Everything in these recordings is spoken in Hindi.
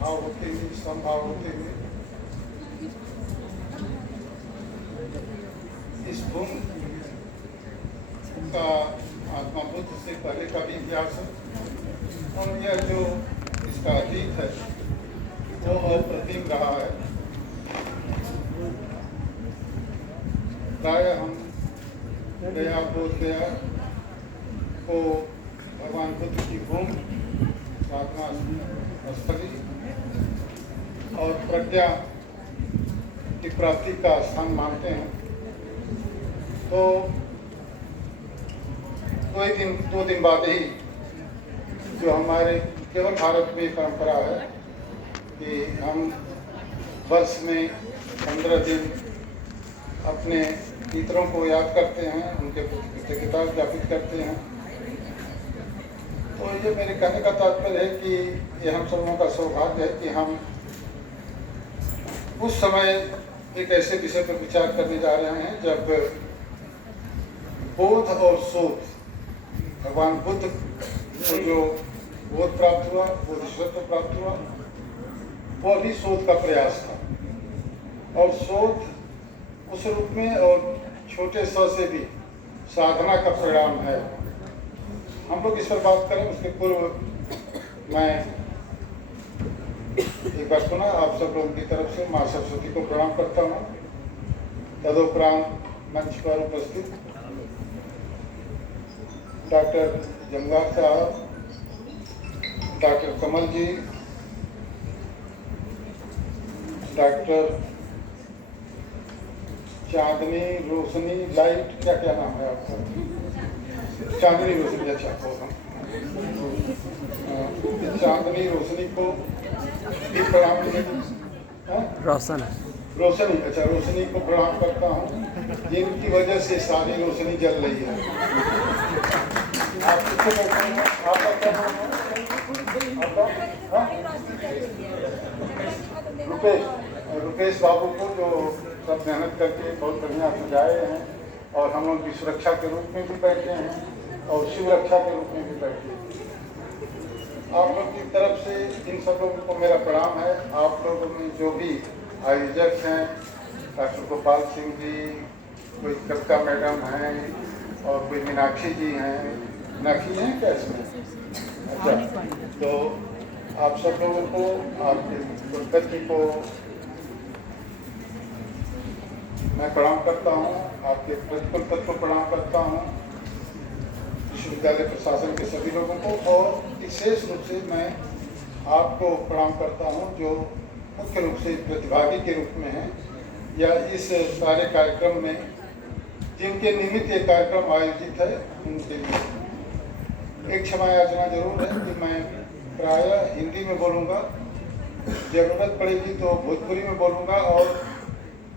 भाव होते हुए, समभाव होते हुए इस भूमि का महात्मा बुद्ध से पहले का भी इतिहास है और यह जो इसका अतीत है वो अप्रतिम रहा है। प्राय हम गया बोध गया को भगवान बुद्ध की भूमि, साधना स्थली और प्रज्ञा की प्राप्ति का स्थान मानते हैं। तो दो दिन बाद ही जो हमारे केवल भारत में परंपरा है कि हम वर्ष में 15 दिन अपने पितरों को याद करते हैं, उनके प्रति कृतज्ञता ज्ञापित करते हैं। तो ये मेरे कहने का तात्पर्य है कि ये हम सब लोगों का सौभाग्य है कि हम उस समय एक ऐसे विषय पर विचार करने जा रहे हैं जब बोध और शोध, भगवान बुद्ध को जो बोध प्राप्त हुआ, बोधिसत्व प्राप्त हुआ, वो भी शोध का प्रयास था। और शोध उस रूप में और छोटे स से भी साधना का परिणाम है। हम लोग इस पर बात करें उसके पूर्व मैं एक बार पुनः आप सब लोगों की तरफ से माँ सरस्वती को प्रणाम करता हूँ। तदुपरांत मंच पर उपस्थित डॉक्टर जमगार साहब, डॉक्टर कमल जी, डॉक्टर चांदनी रोशनी लाइट, क्या नाम है आपका? चांदनी रोशनी, अच्छा चांदनी रोशनी को भी प्रणाम रोशनी, अच्छा रोशनी को प्रणाम करता हूँ जिनकी वजह से सारी रोशनी जल रही है। आप किससे बैठे हैं? आपका क्या नाम है? रुपेश बाबू को जो सब मेहनत करके बहुत बढ़िया सजाए हैं और हम लोग की सुरक्षा के रूप में भी बैठे हैं और शिव रक्षा के रूप में भी बैठे हैं। आप लोग की तरफ से इन सब लोगों को मेरा प्रणाम है। आप लोगों में जो भी आयोजक हैं, डॉक्टर गोपाल सिंह जी, कोई कविता मैडम हैं और कोई मीनाक्षी जी हैं। मीनाक्षी हैं क्या इसमें? अच्छा, तो आप सब लोगों को, आपके कुलपति को मैं प्रणाम करता हूँ, आपके प्रतिकुलपति को प्रणाम करता हूँ, विश्वविद्यालय प्रशासन के सभी लोगों को, और विशेष रूप से मैं आपको प्रणाम करता हूँ जो मुख्य रूप से प्रतिभागी के रूप में हैं या इस सारे कार्यक्रम में जिनके निमित्त ये कार्यक्रम आयोजित है उनके लिए एक क्षमा याचना जरूर है कि मैं प्रायः हिंदी में बोलूँगा, जरूरत पड़ेगी तो भोजपुरी में बोलूँगा और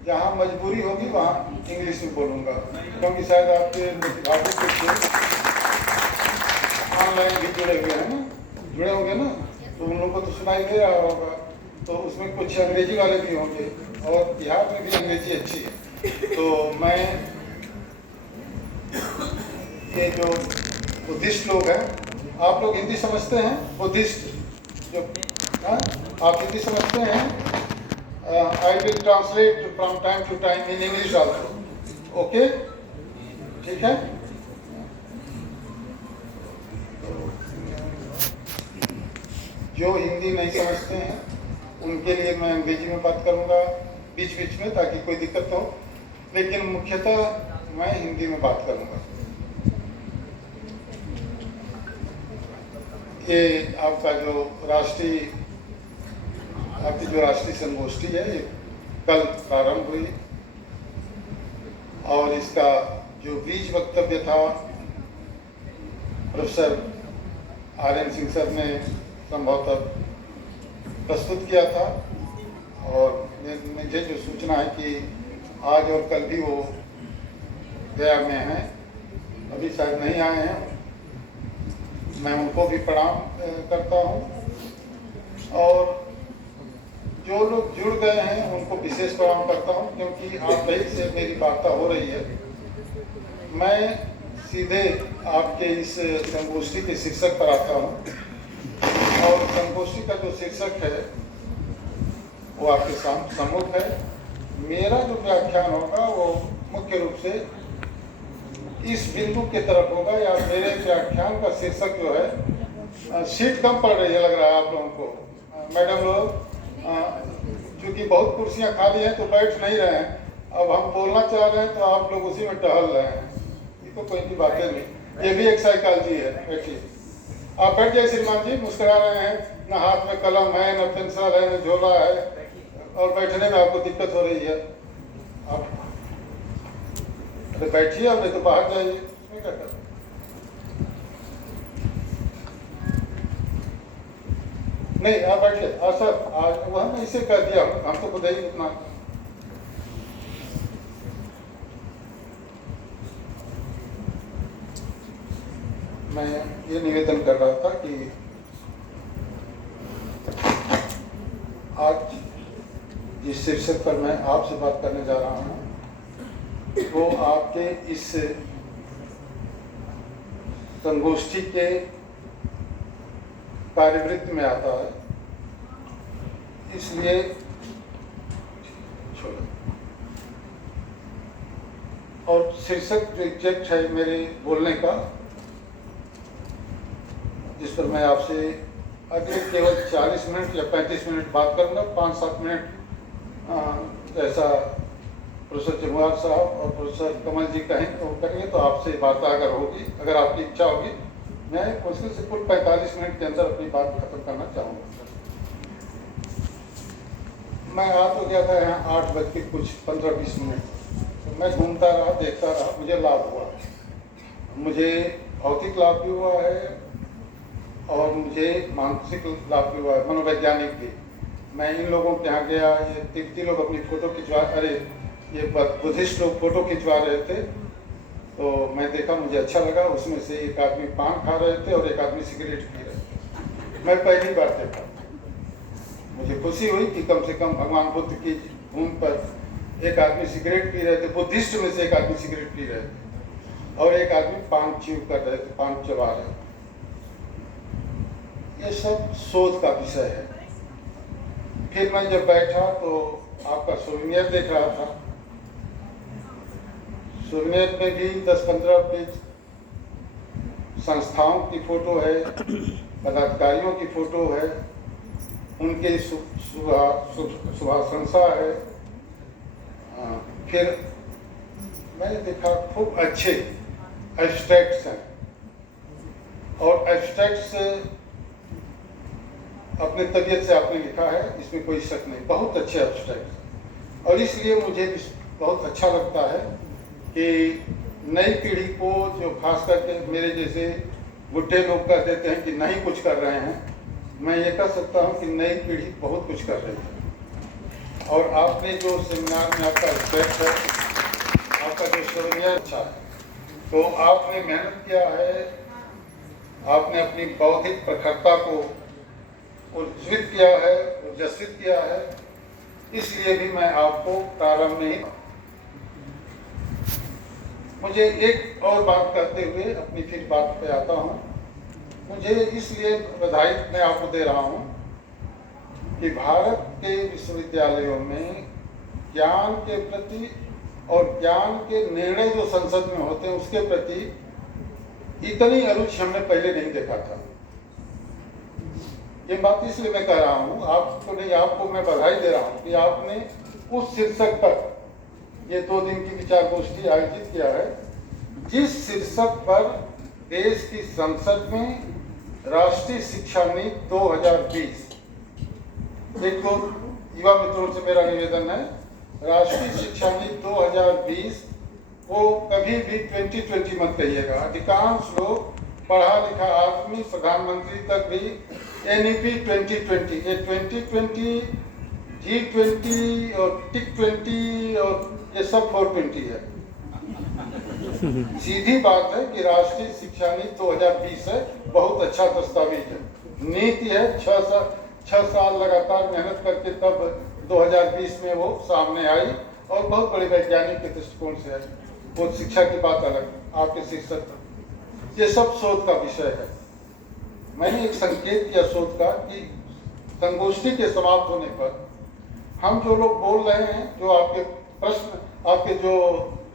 जहाँ मजबूरी होगी वहाँ इंग्लिश में बोलूँगा, क्योंकि शायद आपके प्रतिभागी कुछ ऑनलाइन भी जुड़े हुए हैं ना, जुड़े होंगे ना, तो उन लोगों को तो सुनाई दे रहा होगा, तो उसमें कुछ अंग्रेजी वाले भी होंगे और बिहार में भी अंग्रेजी अच्छी है। तो मैं ये जो बुद्धिस्ट लोग हैं, आप लोग हिंदी समझते हैं? बुद्धिस्ट जो आप हिंदी समझते हैं? I will translate from time to time in English also, okay? ठीक है। जो हिंदी नहीं समझते हैं उनके लिए मैं अंग्रेजी में बात करूंगा बीच बीच में ताकि कोई दिक्कत हो, लेकिन मुख्यतः मैं हिंदी में बात करूंगा। ये आपका जो आपकी जो राष्ट्रीय संगोष्ठी है ये कल प्रारंभ हुई और इसका जो बीज वक्तव्य था प्रोफेसर RN सिंह सर ने संभवतः प्रस्तुत किया था और मुझे जो सूचना है कि आज और कल भी वो गया में हैं, अभी शायद नहीं आए हैं। मैं उनको भी प्रणाम करता हूँ और जो लोग जुड़ गए हैं उनको विशेष प्रणाम करता हूँ, क्योंकि आप ही से मेरी वार्ता हो रही है। मैं सीधे आपके इस संगोष्ठी के शीर्षक पर आता हूँ और संगोष्ठी का जो शीर्षक है वो आपके सम्मुख है। मेरा जो व्याख्यान होगा वो मुख्य रूप से इस बिंदु की तरफ होगा, या मेरे व्याख्यान का शीर्षक जो है, सीट कम पड़ रही है लग रहा है आप लोगों को। मैडम लोग क्योंकि बहुत कुर्सियां खाली हैं तो बैठ नहीं रहे हैं, अब हम बोलना चाह रहे हैं तो आप लोग उसी में टहल रहे हैं। ये तो कोई की बातें नहीं, ये भी एक साइकोलॉजी है। बैठिए, आप बैठ जाइए श्रीमान जी। मुस्कुरा रहे हैं, न हाथ में कलम है, न पेंसिल है, न झोला है, और बैठने में आपको दिक्कत हो रही है। आप अरे बैठिए, अब नहीं तो बाहर जाइए। इसमें क्या कर, नहीं आप बैठिए। सर आज वह हमने इसे कह दिया, हम तो खुद ही उतना। मैं ये निवेदन कर रहा था कि आज जिस शीर्षक पर मैं आपसे बात करने जा रहा हूँ वो आपके इस संगोष्ठी के कार्यवृत्ति में आता है, इसलिए और शीर्षक जो एग्जैक्ट है मेरे बोलने का, जिस पर मैं आपसे अगले केवल 40 मिनट या 35 मिनट बात करूंगा। 5-7 मिनट जैसा प्रोफेसर जमुआर साहब और प्रोफेसर कमल जी करेंगे तो आपसे बात अगर होगी, अगर आपकी इच्छा होगी, मैं मुश्किल से कुल 45 मिनट के अंदर अपनी बात खत्म करना चाहूँगा। मैं आ तो गया था यहाँ 8 बज के कुछ 15-20 मिनट, तो मैं घूमता रहा, देखता रहा, मुझे लाभ हुआ। मुझे भौतिक लाभ भी हुआ है और मुझे मानसिक लाभ भी हुआ है, मनोवैज्ञानिक भी। मैं इन लोगों के यहाँ गया, ये तिब्बती लोग अपनी फोटो खिंचवा, अरे ये बुद्धिस्ट लोग फोटो खिंचवा रहे थे, तो मैं देखा, मुझे अच्छा लगा। उसमें से एक आदमी पान खा रहे थे और एक आदमी सिगरेट पी रहे थे। मैं पहली बार देखा, मुझे खुशी हुई कि कम से कम भगवान बुद्ध की भूमि पर एक आदमी सिगरेट पी रहे थे, बुद्धिस्ट में से एक आदमी सिगरेट पी रहे थे और एक आदमी पान च्यू कर रहे थे, पान चबा रहे थे। ये सब शोध का विषय है। फिर मैं जब बैठा तो आपका सोविनियर देख रहा था। सोविनियर में भी 10-15 पेज संस्थाओं की फोटो है, पदाधिकारियों की फोटो है, उनके शुभाशंसा है। फिर मैंने देखा खूब अच्छे एब्स्ट्रैक्ट्स हैं, और एब्स्ट्रैक्ट से अपने तबीयत से आपने लिखा है, इसमें कोई शक नहीं, बहुत अच्छे एब्स्ट्रैक्ट। और इसलिए मुझे बहुत अच्छा लगता है कि नई पीढ़ी को, जो खास करके मेरे जैसे बुढ़े लोग कह देते हैं कि नहीं कुछ कर रहे हैं, मैं ये कह सकता हूँ कि नई पीढ़ी बहुत कुछ कर रही है। और आपने जो सेमिनार में आपका एब्स्ट्रैक्ट है, आपका जो सोविनियर अच्छा है, तो आपने मेहनत किया है, आपने अपनी बौद्धिक प्रखरता को उज्जीवित किया है, उज्जसित किया है। इसलिए भी मैं आपको प्रारंभ में ही, मुझे एक और बात करते हुए अपनी फिर बात पे आता हूँ। मुझे इसलिए बधाई मैं आपको दे रहा हूँ कि भारत के विश्वविद्यालयों में ज्ञान के प्रति और ज्ञान के निर्णय जो संसद में होते हैं उसके प्रति इतनी अरुचि हमने पहले नहीं देखा था। ये बात इसलिए मैं कह रहा हूँ, आपको नहीं, आपको मैं बधाई दे रहा हूँ कि आपने उस शीर्षक पर ये 2 दिन की विचार गोष्ठी आयोजित किया है, जिस शीर्षक पर देश की संसद में राष्ट्रीय शिक्षा नीति 2020, एक तो युवा मित्रों से मेरा निवेदन है, राष्ट्रीय शिक्षा नीति 2020 को कभी भी 2020 मत कहिएगा। अधिकांश लोग, पढ़ा लिखा आदमी, प्रधानमंत्री तक भी NEP 2020, ये 2020, G20 और TIC20 और ये सब 420 है। सीधी बात है कि राष्ट्रीय शिक्षा नीति 2020 है, बहुत अच्छा दस्तावेज है, नीति है। 6 साल लगातार मेहनत करके तब 2020 में वो सामने आई और बहुत बड़े वैज्ञानिक के दृष्टिकोण से आई। वो शिक्षा की बात अलग, आपके शिक्षक, ये सब शोध का विषय है। मैंने एक संकेत किया शोध का कि संगोष्ठी के समाप्त होने पर हम जो लोग बोल रहे हैं, जो आपके प्रश्न, आपके जो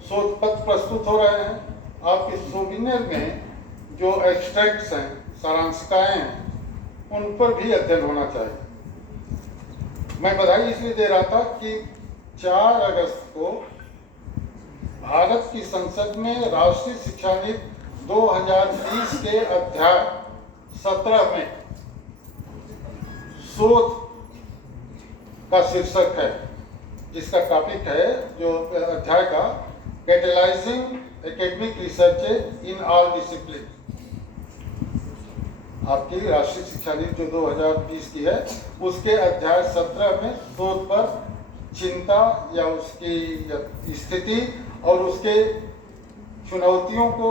शोध पत्र प्रस्तुत हो रहे हैं, आपके सोविनियर में जो एक्सट्रैक्ट्स हैं, सारांशिकाएँ हैं, उन पर भी अध्ययन होना चाहिए। मैं बधाई इसलिए दे रहा था कि 4 अगस्त को भारत की संसद में राष्ट्रीय शिक्षा नीति 2020 के अध्याय 17 में शोध का शीर्षक है, जिसका टॉपिक है, जो अध्याय का, catalysing academic research in all discipline. आपकी राष्ट्रीय शिक्षा नीति जो 2020 की है, उसके अध्याय 17 में शोध पर चिंता या उसकी स्थिति और उसके चुनौतियों को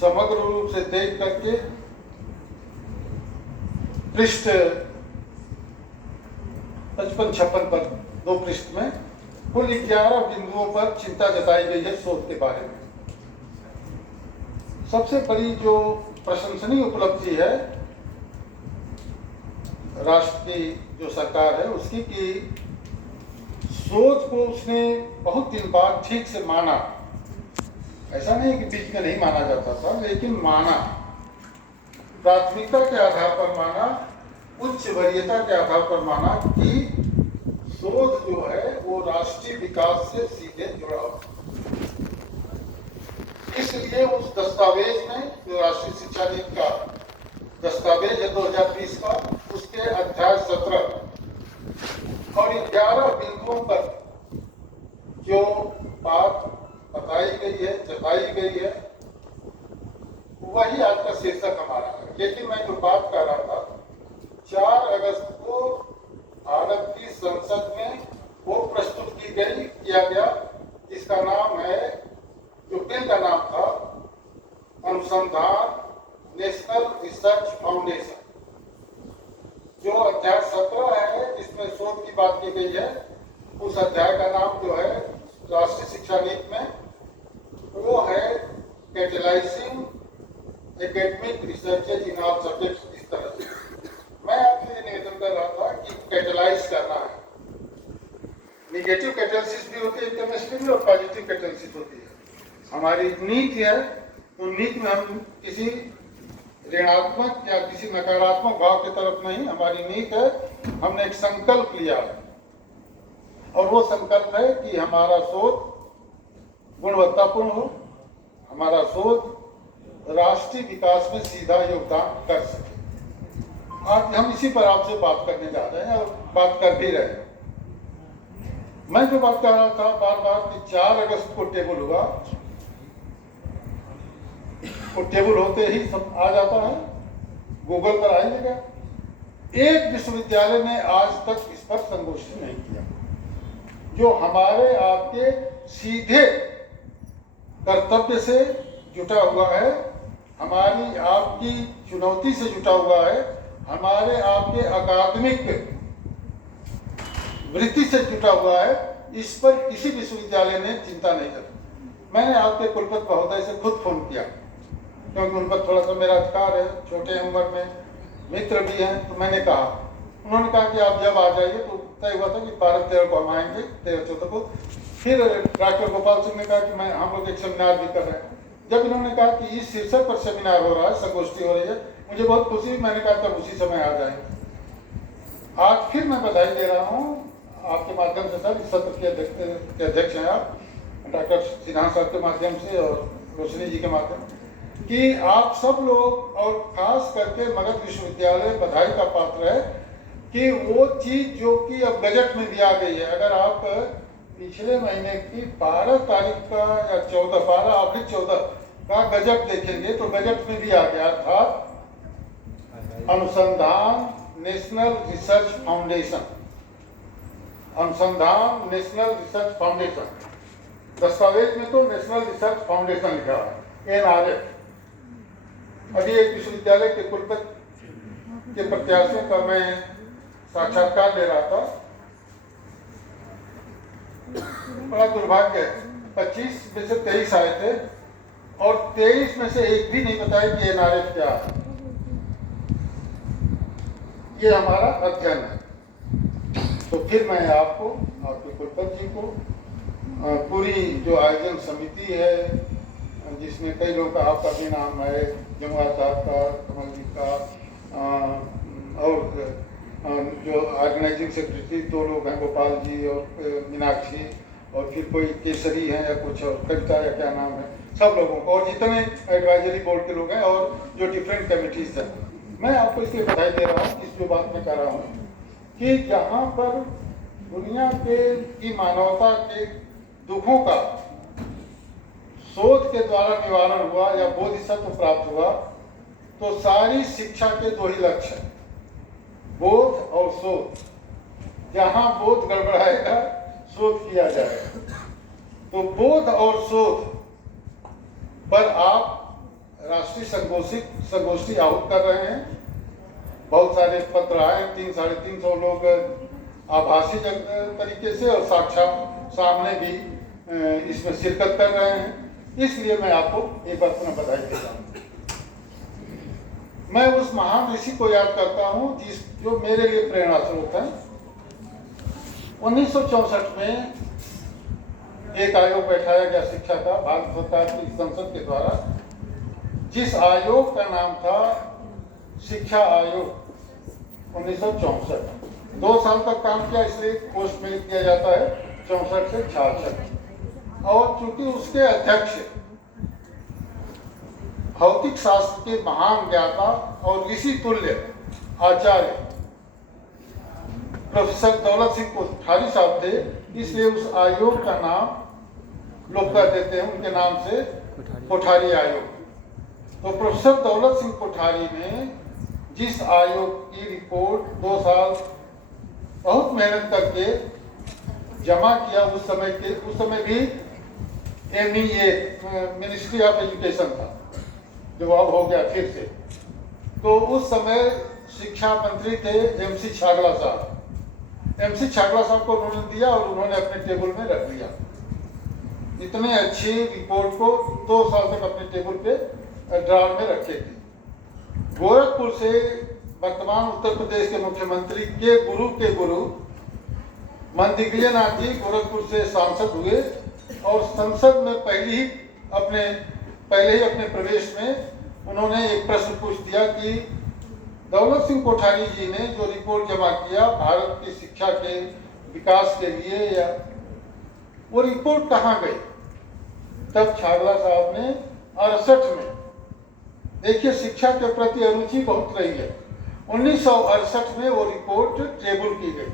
समग्र रूप से देख करके पृष्ठ 55-56 पर 2 पृष्ठ में कुल 11 बिंदुओं पर चिंता जताई गई है शोध के बारे में। सबसे बड़ी जो प्रशंसनीय उपलब्धि है राष्ट्र की जो सरकार है उसकी, कि शोध को उसने बहुत दिन बाद ठीक से माना। ऐसा नहीं कि बीच में नहीं माना जाता था, लेकिन माना, प्राथमिकता के आधार पर माना, उच्च वरीयता के आधार पर माना कि शोध जो है वो राष्ट्रीय विकास से सीधे जुड़ा हुआ। इसलिए उस दस्तावेज में, जो राष्ट्रीय शिक्षा नीति का दस्तावेज है 2020 का, उसके अध्याय 17 और 11 बिंदुओं पर जो बात बताई गई है, जताई गई है, वही आज का शीर्षक हमारा है। लेकिन मैं जो बात कर रहा था, 4 अगस्त को भारत की संसद में वो प्रस्तुत किया गया, जिसका नाम है, जो बिल का नाम था, अनुसंधान नेशनल रिसर्च फाउंडेशन। जो अध्याय 17 है, जिसमें शोध की बात की गई है, उस अध्याय का नाम जो है राष्ट्रीय शिक्षा नीति में, वो है catalysing academic research in all subjects. इस तरह से मैं आपसे ये निवेदन कर रहा था कि कैटेलाइज करना है। निगेटिव कैटेलिसिस भी होती है केमिस्ट्री में और पॉजिटिव कैटेलिसिस होती है। हमारी नीति है, उन नीति में हम किसी ऋणात्मक या किसी नकारात्मक भाव की तरफ नहीं, हमारी नीति है, हमने एक संकल्प लिया है और वो संकल्प है कि हमारा शोध गुणवत्तापूर्ण हो, हमारा शोध राष्ट्रीय विकास में सीधा योगदान कर सके। आज हम इसी पर आपसे बात करने जा रहे हैं और बात कर भी रहे हैं। मैं जो बात कर रहा था बार बार कि 4 अगस्त को टेबल हुआ, वो टेबल होते ही सब आ जाता है, गूगल पर आइएगा। एक विश्वविद्यालय ने आज तक इस पर संगोष्ठी नहीं किया, जो हमारे आपके सीधे कर्तव्य से जुटा हुआ है, हमारी आपकी चुनौती से जुटा हुआ है, हमारे आपके अकादमिक वृत्ति से जुटा हुआ है। इस पर किसी विश्वविद्यालय ने चिंता नहीं की। मैंने आपके कुलपति महोदय से खुद फोन किया, क्योंकि उन पर थोड़ा सा मेरा अधिकार है, छोटे उम्र में मित्र भी हैं, तो मैंने कहा, उन्होंने कहा कि आप जब आ जाइए। तो तय हुआ था कि 12-13 को हम आएंगे, 13-14 को। फिर डॉक्टर गोपाल सिंह ने कहा कि हम लोग एक सेमिनार भी कर रहे हैं। जब इन्होंने कहा कि इस शीर्षक पर सेमिनार हो रहा है, संगोष्ठी हो रही है, मुझे बहुत खुशी। मैंने कहा तब उसी समय आ जाएंगे। आज फिर मैं बधाई दे रहा हूँ आपके माध्यम से सर, इस सत्र के अध्यक्ष हैं आप, डॉक्टर सिन्हा साहब के माध्यम से और रोशनी जी के माध्यम, कि आप सब लोग और खास करके मगध विश्वविद्यालय बधाई का पात्र है कि वो चीज जो कि अब बजट में भी आ गई है। अगर आप पिछले महीने की 12 तारीख का या 12 अप्रैल 14 का बजट देखेंगे तो बजट में भी आ गया था अनुसंधान नेशनल रिसर्च फाउंडेशन। अनुसंधान नेशनल रिसर्च फाउंडेशन, दस्तावेज में तो नेशनल रिसर्च फाउंडेशन लिखा है, NRF। अभी एक विश्वविद्यालय के कुलपति के प्रत्याशियों का मैं साक्षात्कार ले रहा था। बड़ा दुर्भाग्य है, 25 में से 23 आए थे और 23 में से एक भी नहीं बताया कि NRF क्या है। ये हमारा अध्ययन है। तो फिर मैं आपको, आपके कुलपति जी को, पूरी जो आयोजन समिति है जिसमें कई लोग का, आपका भी नाम है, जमुआ साहब का, कमल जी का, और जो ऑर्गेनाइजिंग सेक्रेटरी 2 लोग हैं, गोपाल जी और मीनाक्षी, और फिर कोई केसरी हैं या कुछ और, कविता या क्या नाम है, सब लोगों को, और जितने एडवाइजरी बोर्ड के लोग हैं और जो डिफरेंट कमिटीज हैं, मैं आपको इसलिए बधाई दे रहा हूँ, इस जो बात मैं कर रहा हूँ कि जहाँ पर दुनिया के की मानवता के दुखों का शोध के द्वारा निवारण हुआ या बोधिसत्व प्राप्त हुआ, तो सारी शिक्षा के 2 ही लक्ष्य हैं, बोध और शोध। जहां बोध गड़बड़ाएगा शोध किया जाएगा। तो बोध और शोध पर आप राष्ट्रीय संगोष्ठी आहूत कर रहे हैं। बहुत सारे पत्र आए, 300-350 लोग आभासी तरीके से और साक्षात सामने भी इसमें शिरकत कर रहे हैं। इसलिए मैं आपको एक बार पुनः बधाई देता हूँ। मैं उस महान ऋषि को याद करता हूँ जो मेरे लिए प्रेरणा स्रोत है। 1964 में एक आयोग बैठाया गया शिक्षा का, भारत सरकार की संसद के द्वारा, जिस आयोग का नाम था शिक्षा आयोग। 1964 2 साल तक काम किया, इसलिए पोस्ट में किया जाता है 64 से 66। और चूंकि उसके अध्यक्ष भौतिक शास्त्र के महान ज्ञाता और ऋषि तुल्य आचार्य प्रोफेसर दौलत सिंह कोठारी साहब थे, इसलिए उस आयोग का नाम लोग कर देते हैं उनके नाम से, कोठारी आयोग। तो प्रोफेसर दौलत सिंह कोठारी ने जिस आयोग की रिपोर्ट 2 साल बहुत मेहनत करके जमा किया, उस समय भी MEA मिनिस्ट्री ऑफ एजुकेशन था, जो अब हो गया फिर से। तो उस समय शिक्षा मंत्री थे MC छागला साहब। MC छागला साहब को उन्होंने दिया और उन्होंने अपने टेबल में रख लिया। इतने अच्छी रिपोर्ट को 2 साल तक अपने टेबल पे ड्रॉर में रखे थे। गोरखपुर से वर्तमान उत्तर प्रदेश के मुख्यमंत्री के गुरु मंदिग्रिया नाथ जी गोरखपुर से सांसद हुए और संसद में पहले ही अपने प्रवेश में उन्होंने एक प्रश्न पूछ दिया कि दौलत सिंह कोठारी जी ने जो रिपोर्ट जमा किया भारत की शिक्षा के विकास के लिए, या वो रिपोर्ट कहाँ गई? तब छागला साहब ने 68 में, देखिए शिक्षा के प्रति अरुचि बहुत रही है, 1968 में वो रिपोर्ट टेबल की गई।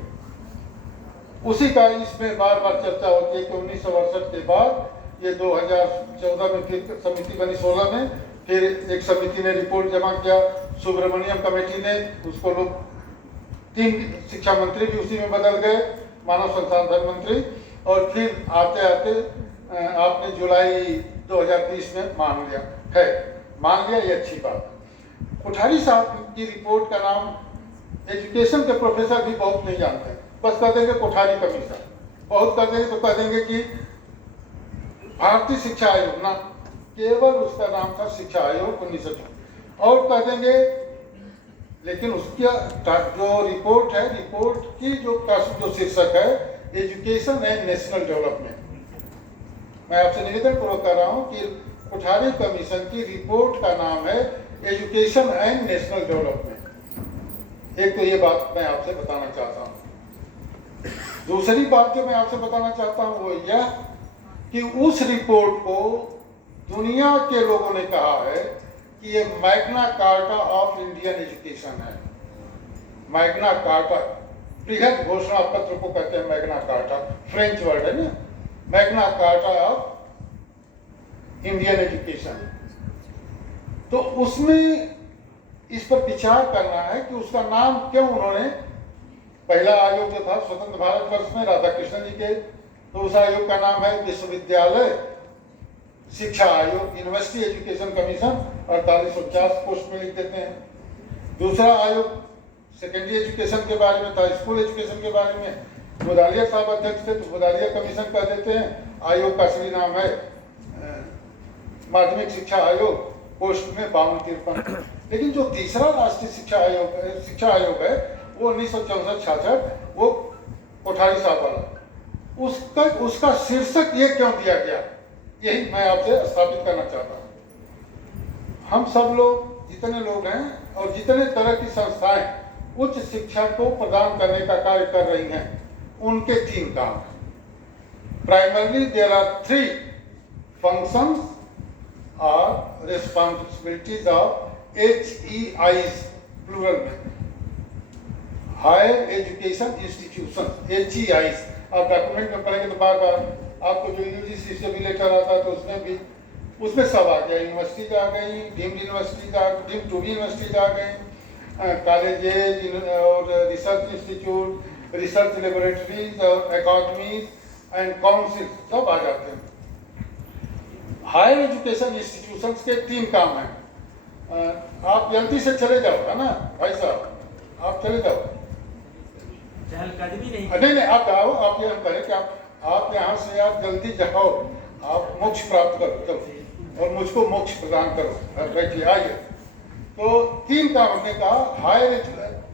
उसी का इसमें बार बार चर्चा होती है कि 1968 के बाद ये 2014 में फिर समिति बनी, 16 में फिर एक समिति ने रिपोर्ट जमा किया, सुब्रमण्यम कमेटी ने, उसको लोग 3 शिक्षा मंत्री भी उसी में बदल गए, मानव संसाधन मंत्री, और फिर आते आते आपने जुलाई 2020 में मान लिया, ये अच्छी बात है। कोठारी साहब की रिपोर्ट का नाम एजुकेशन के प्रोफेसर भी बहुत नहीं जानते, बस कह देंगे कोठारी कमीशन, बहुत कह देंगे तो कह देंगे कि भारतीय शिक्षा आयोग, ना, केवल उसका नाम था शिक्षा आयोग 1964, और कह देंगे, लेकिन उसका जो रिपोर्ट है, रिपोर्ट की जो शीर्षक है एजुकेशन एंड नेशनल डेवलपमेंट। मैं आपसे निवेदन पूर्वक कर रहा हूं कि कोठारी कमीशन की रिपोर्ट का नाम है एजुकेशन एंड नेशनल डेवलपमेंट। एक तो ये बात मैं आपसे बताना चाहता हूं। दूसरी बात जो मैं आपसे बताना चाहता हूं वो यह कि उस रिपोर्ट को दुनिया के लोगों ने कहा है कि ये Magna carta of Indian education है। मैग्ना कार्टा, बृहद घोषणा पत्र को कहते हैं मैग्ना कार्टा, फ्रेंच वर्ड है ना, Magna carta of Indian education. तो उसमें इस पर विचार करना है कि उसका नाम क्यों उन्होंने, पहला आयोग जो था स्वतंत्र भारत वर्ष में राधा कृष्णन जी के, तो उस आयोग का नाम है विश्वविद्यालय शिक्षा आयोग, यूनिवर्सिटी एजुकेशन कमीशन, 4850 पोस्ट में लिख देते हैं। दूसरा आयोग सेकेंडरी एजुकेशन के बारे में था, स्कूल एजुकेशन के बारे में बुदालिया साहब अध्यक्ष थे, तो बुदालिया कमीशन कह देते हैं। आयोग का असली नाम है माध्यमिक शिक्षा आयोग, पोस्ट में 5253। लेकिन जो तीसरा राष्ट्रीय शिक्षा आयोग है वो 1964-66, वो कोठारी साहब वाला, उसका शीर्षक ये क्यों दिया गया, यही मैं आपसे स्थापित करना चाहता हूँ। हम सब लोग जितने लोग हैं और जितने तरह की संस्थाएं उच्च शिक्षा को प्रदान करने का कार्य कर रही हैं, उनके 3 काम हैं। Primarily there are 3 functions or responsibilities of HEIs, plural में, हायर एजुकेशन इंस्टीट्यूशन, HEIs। आप डॉक्यूमेंट में पढ़ेंगे तो बार बार आपको जो यूजीसी से भी लेटर आता है तो उसमें सब आ गया। यूनिवर्सिटीज आ गई, डीम्ड यूनिवर्सिटीज आ गई, डीम्ड टू बी यूनिवर्सिटीज आ गई, कॉलेजेज और रिसर्च इंस्टीट्यूट, रिसर्च लेबोरेटरीज और अकादमीज एंड काउंसिल सब आ जाते हैं। हायर एजुकेशन इंस्टीट्यूशंस के 3 काम हैं। आप जल्दी से चले जाओ, है ना भाई साहब, आप चले जाओ। नहीं, आप आओ, आप ये हम करें कि आप यहाँ से आप जल्दी जाओ, आप मोक्ष प्राप्त करो, चलो, और मुझको मोक्ष प्रदान करो। बैठिए, आइए। तो 3 काम हमने कहा,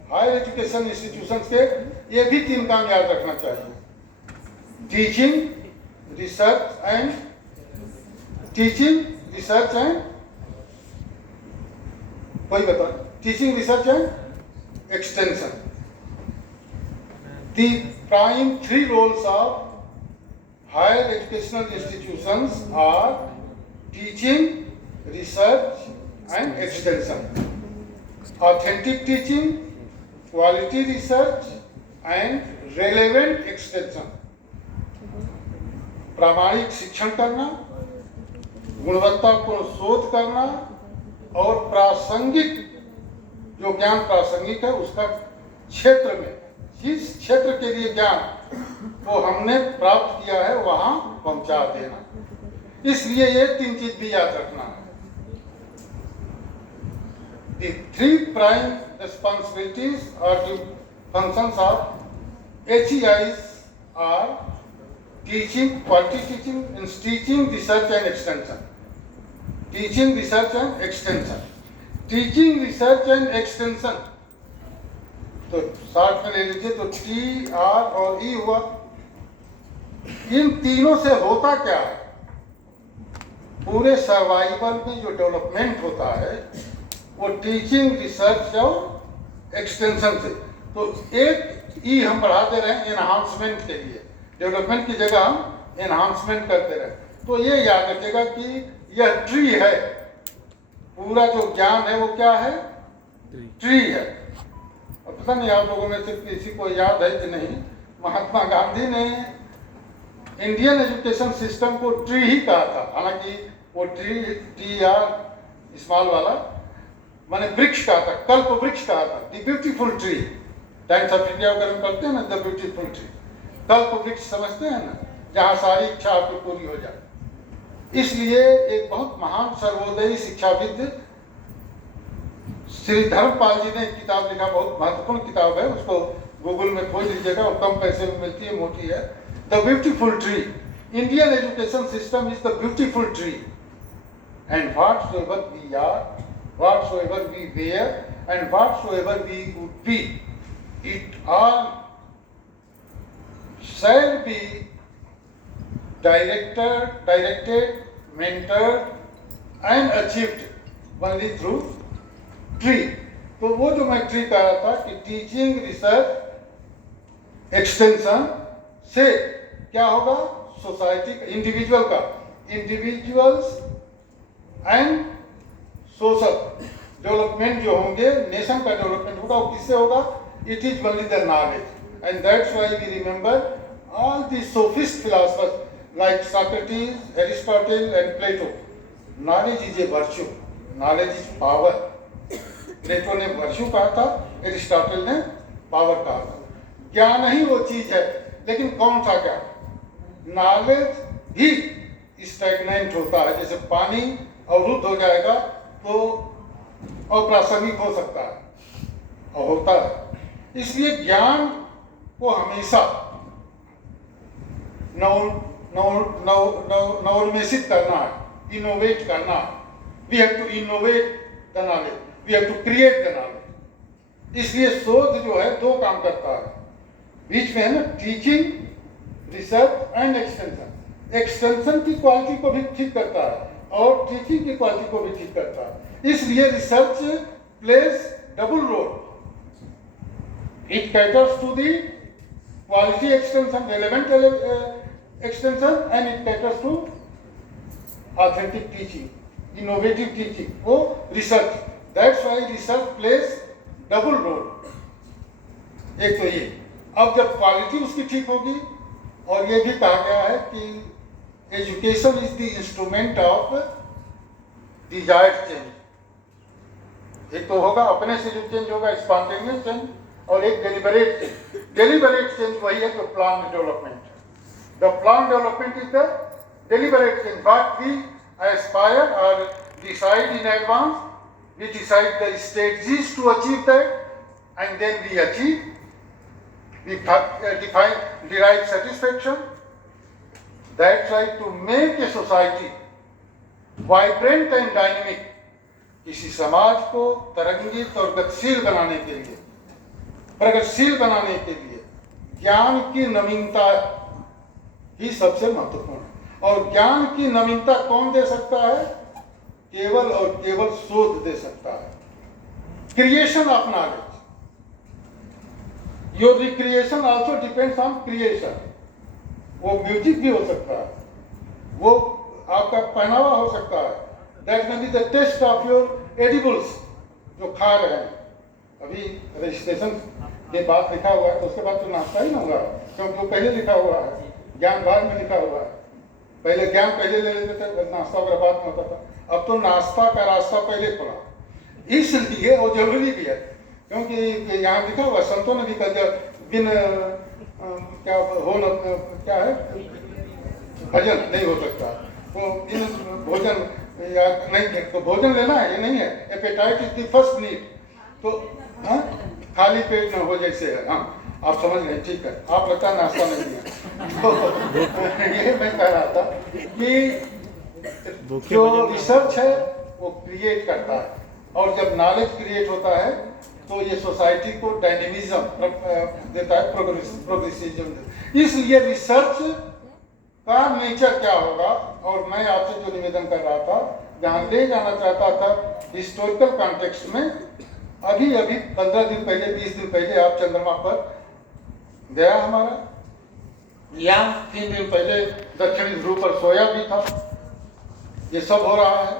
हायर एजुकेशन इंस्टीट्यूशंस के ये भी 3 काम याद रखना चाहिए। टीचिंग, रिसर्च एंड कोई बता, teaching, research and extension. The prime 3 roles of higher educational institutions are teaching, research and extension. Authentic teaching, quality research and relevant extension. प्रामाणिक शिक्षण करना, गुणवत्तापूर्ण शोध करना और प्रासंगिक, जो ज्ञान प्रासंगिक है उसका क्षेत्र में, जिस क्षेत्र के लिए ज्ञान वो हमने प्राप्त किया है वहां पहुंचा देना। इसलिए ये 3 चीज भी याद रखना है। The 3 prime responsibilities or the functions of HEIs are teaching, quality teaching, and teaching, research and extension. Teaching, research and extension. Teaching, research and extension, तो शॉर्ट में ले लीजिए तो T, R और E हुआ। इन तीनों से होता क्या है, पूरे सर्वाइवल में जो डेवलपमेंट होता है वो टीचिंग, रिसर्च और एक्सटेंशन से। तो एक E हम बढ़ाते रहे एनहांसमेंट के लिए, डेवलपमेंट की जगह हम एनहांसमेंट करते रहे। तो ये याद रखिएगा कि यह ट्री है, पूरा जो ज्ञान है वो क्या है, ट्री है। और पता नहीं आप लोगों में से किसी को याद है कि नहीं, महात्मा गांधी ने इंडियन एजुकेशन सिस्टम को ट्री ही कहा था। हालांकि वो TR स्मॉल वाला माने वृक्ष कहा था, कल्प वृक्ष कहा था, the beautiful tree. Times of India वगैरह में पढ़ते हैं ना, द ब्यूटीफुल ट्री, कल्प वृक्ष समझते हैं ना, जहाँ सारी इच्छा आपकी पूरी हो जाए। इसलिए एक बहुत महान सर्वोदयी शिक्षाविद श्री धर्मपाल जी ने किताब लिखा, बहुत महत्वपूर्ण किताब है, उसको गूगल में खोज लीजिएगा, और कम पैसे में मिलती है, मोटी है। The beautiful tree, Indian education system is the beautiful tree, and whatsoever we are, whatsoever we were and whatsoever we would be, it all shall be directed, mentored and achieved only through tree. तो वो जो मैं ट्री कह रहा था कि टीचिंग, रिसर्च, एक्सटेंशन से क्या होगा, सोसाइटी का, इंडिविजुअल का, इंडिविजुअल्स एंड सोशल डेवलपमेंट जो होंगे, नेशन का डेवलपमेंट होगा, वो किससे होगा, it is only the knowledge. And that's why we remember all the sophist philosophers like Socrates, Aristotle and Plato. Knowledge is a virtue, knowledge is power. प्लेटो ने वर्च्यू कहा था, एरिस्टोटल ने पावर कहा था। ज्ञान ही वो चीज है, लेकिन कौन सा ज्ञान, नॉलेज भी स्टैग्नेंट होता है, जैसे पानी अवरुद्ध हो जाएगा तो अप्रासंगिक हो सकता है और होता है। इसलिए ज्ञान को हमेशा नवोन्मेषित करना है, इनोवेट करना है। We have to innovate the knowledge, we have to create the knowledge. इसलिए शोध जो है 2 काम करता है, बीच में है ना, teaching, research and extension. Extension की क्वालिटी को भी ठीक करता है और टीचिंग की क्वालिटी को भी ठीक करता है। इसलिए research plays double role. It caters to the quality extension, relevant extension, and it caters to authentic teaching, innovative teaching, वो research. That's why research plays double role. एक तो ये, अब जब क्वालिटी उसकी ठीक होगी, और ये भी कहा गया है कि education is the instrument of desired change. एक तो होगा अपने से जो चेंज होगा स्पॉन्टेनियस चेंज, और एक डेलिबरेट चेंज। डेलिबरेट चेंज वही है जो plan development. The plan development is the deliberate change, but we aspire और decide in advance, we decide the strategies to achieve that and then we achieve, we derive satisfaction. That's why to make a society vibrant and dynamic, किसी समाज को तरंगित और गतिशील बनाने के लिए, प्रगतिशील बनाने के लिए ज्ञान की नवीनता ही सबसे महत्वपूर्ण है। और ज्ञान की नवीनता कौन दे सकता है? केवल और केवल शोध दे सकता है। Creation of knowledge, your recreation also depends on creation. वो म्यूजिक भी हो सकता है, वो आपका पहनावा हो सकता है, that may be the taste of your edibles जो खा रहे हैं। अभी रजिस्ट्रेशन के बाद लिखा हुआ है तो उसके बाद तो नाश्ता ही ना होगा, क्योंकि वो पहले लिखा हुआ है, ज्ञान बाद में लिखा हुआ है। पहले ज्ञान पहले ले लेते थे, नाश्ता वगैरह बाद में होता था। अब तो नाश्ता का रास्ता पहले खुला, इसलिए वो जरूरी भी है, क्योंकि यहाँ लिखा हुआ, संतों ने भी कहा बिन क्या हो न क्या है, भजन नहीं हो सकता, तो बिन भोजन या नहीं, तो भोजन लेना है, ये नहीं है, appetite is the first need. तो हाँ, खाली पेट न हो जैसे है। हाँ, आप समझ गए, ठीक है। आप लगता है नाश्ता नहीं दिया। तो ये मैं कह रहा था कि जो रिसर्च है वो क्रिएट करता है, और जब नॉलेज क्रिएट होता है तो ये सोसाइटी को डायनेमिज्म देता है, प्रोग्रेसिज्म। इसलिए रिसर्च का नेचर क्या होगा, और मैं आपसे जो निवेदन कर रहा था, जहाँ ले जाना चाहता था हिस्टोरिकल कॉन्टेक्स्ट में, अभी 15 दिन पहले, 20 दिन पहले आप चंद्रमा पर गया हमारा, या 3 दिन पहले दक्षिणी ध्रुव पर सोया भी था। ये सब हो रहा है,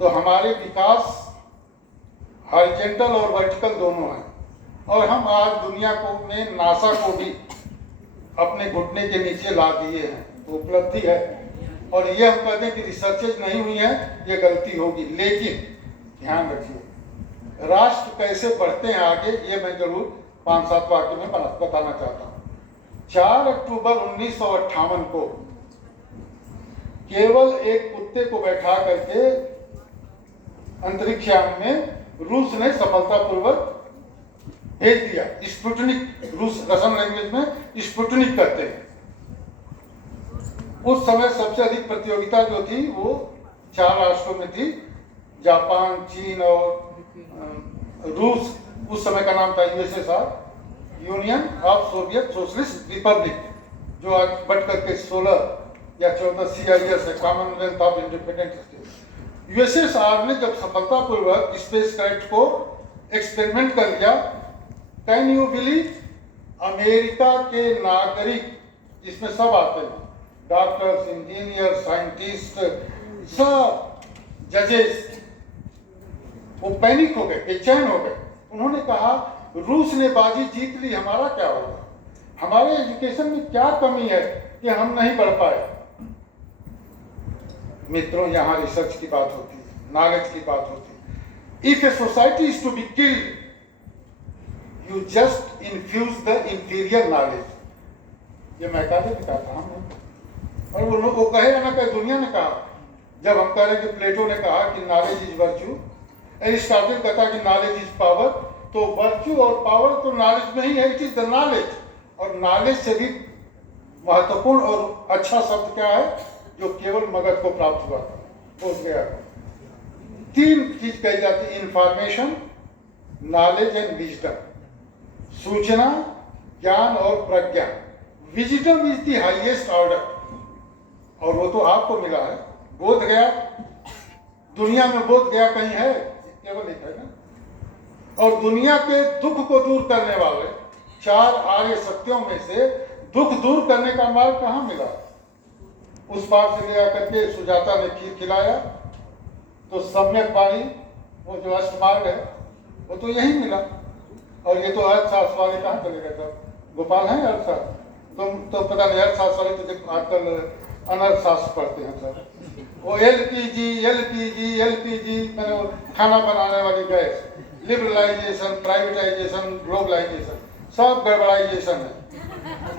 तो हमारे विकास हॉरिजॉन्टल और वर्टिकल दोनों हैं। और हम आज दुनिया को में नासा को भी अपने घुटने के नीचे ला दिए हैं, तो उपलब्धि है। और ये हम कहते हैं कि रिसर्चेज नहीं हुई है, ये गलती होगी। लेकिन ध्यान रखिए, राष्ट्र कैसे बढ़ते हैं आगे, ये मैं जरूर 5-7 वाक्य में बताना चाहता हूँ। 4 अक्टूबर 1958 को केवल एक कुत्ते को बैठा करके अंतरिक्षयान में रूस ने सफलतापूर्वक भेज दिया। स्पुतनिक, रूस रशियन लैंग्वेज में स्पुतनिक कहते हैं। उस समय सबसे अधिक प्रतियोगिता जो थी वो 4 राष्ट्रों में थी, जापान, चीन और रूस। उस समय का नाम था USSR, union of Soviet socialist Republic, जो आज बढ़ करके 16 या 14 CIS है, Commonwealth of independent states. USSR ने जब सफलतापूर्वक स्पेस क्राफ्ट को एक्सपेरिमेंट कर लिया, कैन यू बिलीव, अमेरिका के नागरिक, जिसमें सब आते हैं, डॉक्टर्स, इंजीनियर, साइंटिस्ट, सब जजेस, वो पैनिक हो गए, बेचैन हो गए। उन्होंने कहा रूस ने बाजी जीत ली, हमारा क्या होगा, हमारे एजुकेशन में क्या कमी है कि हम नहीं बढ़ पाए। मित्रों, यहाँ रिसर्च की बात होती है, नॉलेज की बात होती है। If a society is to be killed, you just infuse the inferior knowledge. ये मैकाले ने कहा था हमने, और वो लोग, वो कहेगा ना कहे, दुनिया ने कहा। जब हम कह रहे कि प्लेटो ने कहा कि नॉलेज इज वर्च्यू, एरिस्टॉटल कहता कि नॉलेज इज पावर, तो वर्च्यू और पावर तो नॉलेज में ही है, इट इज द नॉलेज। और नॉलेज से भी महत्वपूर्ण और अच्छा शब्द क्या है, जो केवल मगध को प्राप्त हुआ था, पहुंच गया। 3 चीज कही जाती है, इंफॉर्मेशन, नॉलेज एंड विजडम। सूचना ज्ञान और प्रज्ञा, wisdom is the highest order, और वो तो आपको मिला है। बोध गया, दुनिया में बोध गया कहीं है? केवल एक है ना। और दुनिया के दुख को दूर करने वाले 4 आर्य सत्यों में से दुख दूर करने का मार्ग कहाँ मिला? उस पार से ले आकर के सुजाता ने खीर खिलाया, तो सम्यक वाणी, वो जो अष्टमार्ग है, वो तो यही मिला। और ये तो अर्थशास्त्र वाले कहाँ चले गए? सब गोपाल हैं अर्थशास्त्र, तुम तो पता नहीं, अर्थशास्त्र वाले तो आजकल अनर्थशास्त्र पढ़ते हैं सर। वो एलपीजी मैंने खाना बनाने वाली गैस, लिबरलाइजेशन, प्राइवेटाइजेशन, ग्लोबलाइजेशन, सब गड़बड़ाइजेशन है।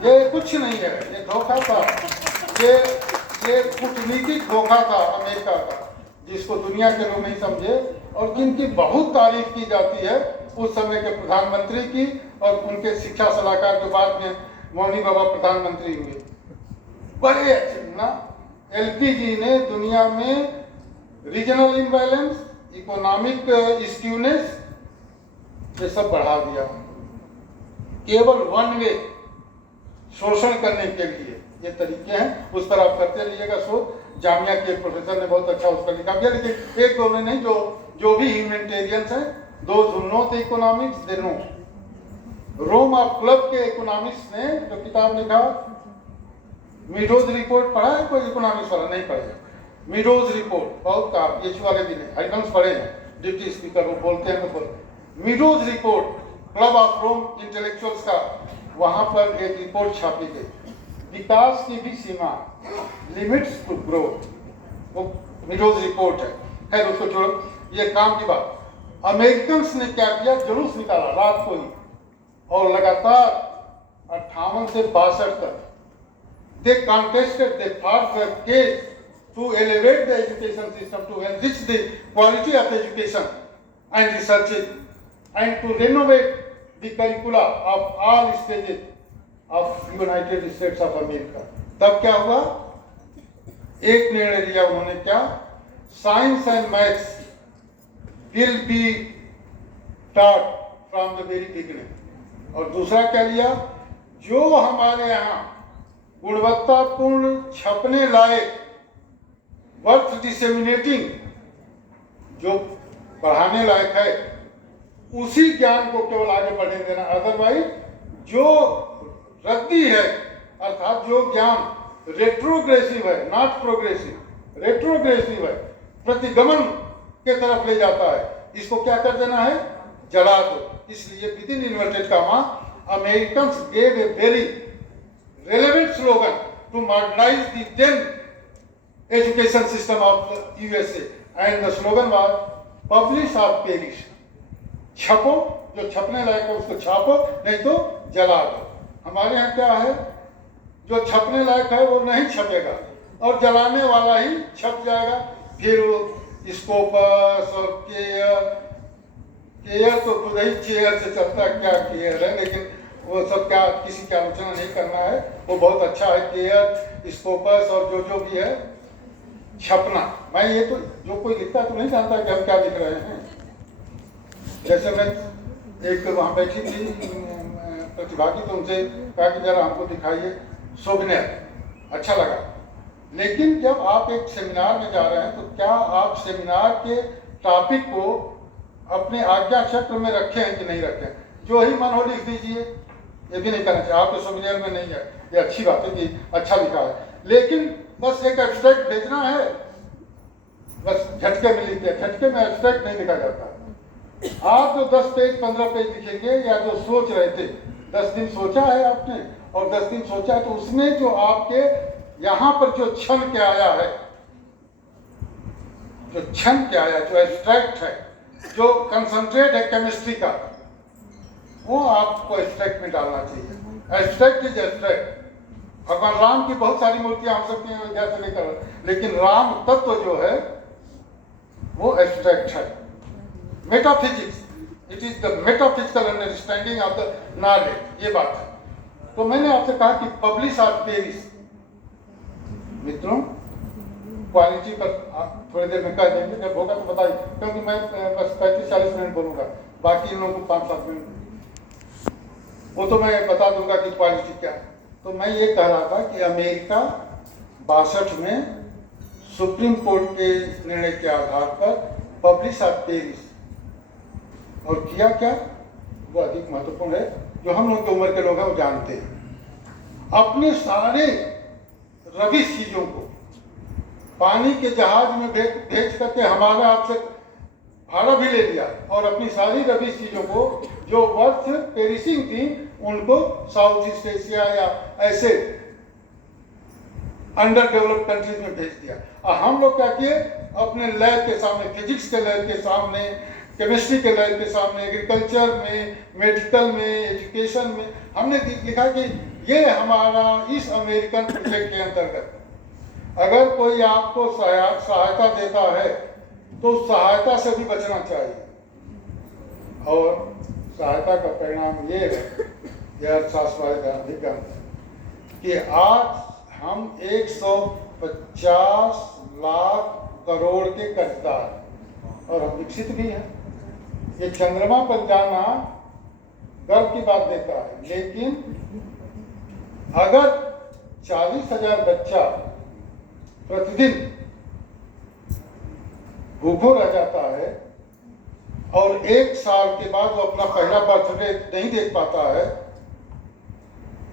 ये कुछ नहीं है, ये धोखा था, ये कूटनीतिक धोखा था अमेरिका का, जिसको दुनिया के लोग नहीं समझे और जिनकी बहुत तारीफ की जाती है उस समय के प्रधानमंत्री की और उनके शिक्षा सलाहकार जो बाद में मौनी बाबा प्रधानमंत्री हुए, बड़े अच्छे ना। एलपीजी ने दुनिया में रीजनल इम्बैलेंस, इकोनॉमिक स्क्यूनेस, ये सब बढ़ा दिया, केवल वन वे शोषण करने के लिए ये तरीके हैं। उस पर आप करते रहिएगा शोध। जामिया के प्रोफेसर ने बहुत अच्छा उस पर लिखा गया, लेकिन एक दो ने नहीं, जो भी ह्यूमैनिटेरियंस हैं, those who know the economics they know. Rome of club के इकोनॉमिक्स ने जो किताब लिखा, मीडोज रिपोर्ट, पढ़ा है कोई इकोनॉमिक्स वाला? नहीं पढ़ा। मीडोज रिपोर्ट बहुत का ये वाले दिन है, हरिवंश पढ़े हैं, डिप्टी स्पीकर वो बोलते हैं तो बोलते। Meadows report, Club of Rome intellectuals का, वहां पर एक रिपोर्ट छापी गई, विकास की भी सीमा, लिमिट्स टू ग्रोथ, वो मीडोज रिपोर्ट है। खैर उसको छोड़ो, ये काम की बात। अमेरिकन ने क्या किया, जुलूस निकाला रात को ही, और लगातार 58 से 62 तक they contested, they fought the case to elevate the education system, to enrich the quality of education and research, and to renovate the curricula of all stages of United States of America. तब क्या हुआ? एक निर्णय लिया उन्होंने, क्या? Science and maths will be taught from the very beginning। और दूसरा क्या लिया? जो हमारे यहाँ गुणवत्तापूर्ण, छपने लायक, वर्थ डिसेमिनेटिंग, जो पढ़ाने लायक है, उसी ज्ञान को केवल आगे बढ़ने देना। अदरवाइज जो रद्दी है, अर्थात जो ज्ञान रेट्रोग्रेसिव है, नॉट प्रोग्रेसिव, रेट्रोग्रेसिव है, प्रतिगमन के तरफ ले जाता है, इसको क्या कर देना है? जला दो। इसलिए with in inverted comma Americans gave a very relevant slogan to modernize the then education system of the USA, and the slogan was publish or perish। छपो, जो छपने लायक है उसको छापो, नहीं तो जला दो। हमारे यहाँ क्या है, जो छपने लायक है वो नहीं छपेगा और जलाने वाला ही छप जाएगा। फिर वो स्कोपस और केयर तो खुद ही चेयर से चलता है, क्या केयर है, लेकिन वो सब क्या, किसी की आलोचना नहीं करना है, वो बहुत अच्छा है, केयर, स्कोपस और जो भी है, छपना। मैं ये तो जो कोई लिखता तो नहीं जानता कि हम क्या लिख रहे हैं। जैसे मैं एक वहाँ बैठी थी प्रतिभागी, तो उनसे कहा कि जरा हमको दिखाइए सोविनियर, अच्छा लगा। लेकिन जब आप एक सेमिनार में जा रहे हैं, तो क्या आप सेमिनार के टॉपिक को अपने आज्ञा चक्र में रखे हैं कि नहीं रखे? जो ही मन हो लिख दीजिए, ये भी नहीं करना चाहिए। आपके सोविनियर में नहीं है, ये अच्छी बात है कि अच्छा लिखा है, लेकिन बस एक एब्स्ट्रैक्ट भेजना है, बस झटके में लिखते हैं। झटके में एब्स्ट्रैक्ट नहीं लिखा जाता। आप जो 10 पेज 15 पेज लिखेंगे, या जो सोच रहे थे, 10 दिन सोचा है आपने, और 10 दिन सोचा है, तो उसमें जो आपके यहाँ पर जो क्षण के आया है, जो क्षण के आया, जो एब्स्ट्रैक्ट है, जो कंसंट्रेट है केमिस्ट्री का, वो आपको एब्स्ट्रैक्ट में डालना चाहिए। Abstract is abstract. भगवान राम की बहुत सारी मूर्तियां हो सकती हैं अयोध्या से लेकर, लेकिन राम तत्व जो है वो एब्स्ट्रैक्ट है। Metaphysics, it is the metaphysical understanding of the knowledge, ये बात है। तो मैंने आपसे कहा कि पब्लिश और पेरिश। मित्रों, क्वालिटी पर आप थोड़ी देर में कह देंगे, जब होगा तो बताइए, क्योंकि मैं बस 35-40 मिनट बोलूंगा, बाकी इन लोगों को 5-7 मिनट। वो तो मैं बता दूंगा कि क्वालिटी क्या है। तो मैं ये कह रहा था कि अमेरिका 62 में सुप्रीम कोर्ट के निर्णय के आधार पर पब्लिश ऑफ पेरिस, और किया क्या, वो अधिक महत्वपूर्ण है, जो हम लोग की उम्र के लोग हैं वो जानते हैं। अपने सारे रबिश चीजों को पानी के जहाज में भेज करके हमारा आपसे भाड़ा भी ले लिया, और अपनी सारी रबिश चीजों को जो वर्थ पेरिसिंग थी उनको साउथ ईस्ट एशिया या ऐसे अंडर डेवलप्ड कंट्रीज में भेज दिया। और हम लोग क्या किए, अपने लैब के सामने, फिजिक्स के लैब के सामने, केमिस्ट्री के लैब के सामने, एग्रीकल्चर में, मेडिकल में, एजुकेशन में, हमने लिखा कि ये हमारा इस अमेरिकन प्रोजेक्ट के अंतर्गत अगर कोई आपको सहायता देता है तो सहायता से भी बचना चाहिए। और सहायता का परिणाम ये है, यह अर्थशास्त्र गांधी का, कि आज हम 150 लाख करोड़ के कर्जदार, और हम विकसित भी हैं। ये चंद्रमा पर जाना गर्व की बात देता है, लेकिन अगर 40,000 बच्चा प्रतिदिन भूखों रह जाता है और 1 साल के बाद वो अपना पहला बर्थडे नहीं देख पाता है,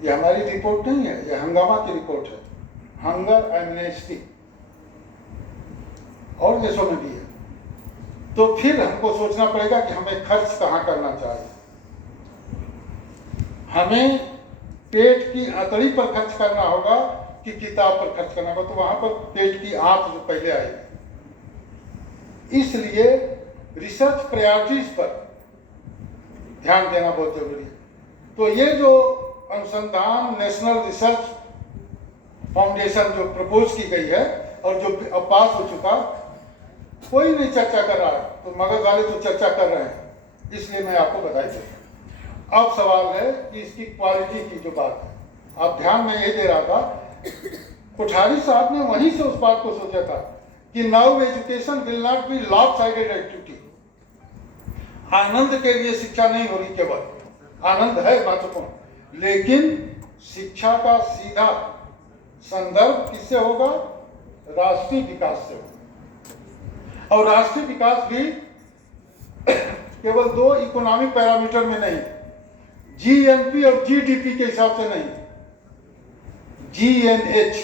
ये हमारी रिपोर्ट नहीं है, ये हंगामा की रिपोर्ट है, हंगर एमनेस्टी, और देशों में भी है। तो फिर हमको सोचना पड़ेगा कि हमें खर्च कहाँ करना चाहिए। हमें पेट की अतड़ी पर खर्च करना होगा कि किताब पर खर्च करना होगा, तो वहां पर पेट की आंत जो पहले आएगी। इसलिए रिसर्च प्रायोरिटीज पर ध्यान देना बहुत जरूरी है। तो ये जो अनुसंधान नेशनल रिसर्च फाउंडेशन जो प्रपोज की गई है और जो अब पास हो चुका, कोई नहीं चर्चा कर रहा है, तो मगध वाले तो चर्चा कर रहे हैं, इसलिए मैं आपको बधाई देता हूं। अब सवाल है कि इसकी क्वालिटी की जो बात है, आप ध्यान में ये दे रहा था, कोठारी साहब ने वहीं से उस बात को सोचा था कि now education will not be lopsided activity. आनंद के लिए शिक्षा नहीं हो रही, केवल आनंद है महत्वपूर्ण, लेकिन शिक्षा का सीधा संदर्भ किससे होगा, राष्ट्रीय विकास से होगा। और राष्ट्रीय विकास भी केवल 2 इकोनॉमिक पैरामीटर में नहीं, जीएनपी और जीडीपी के हिसाब से नहीं, जीएनएच,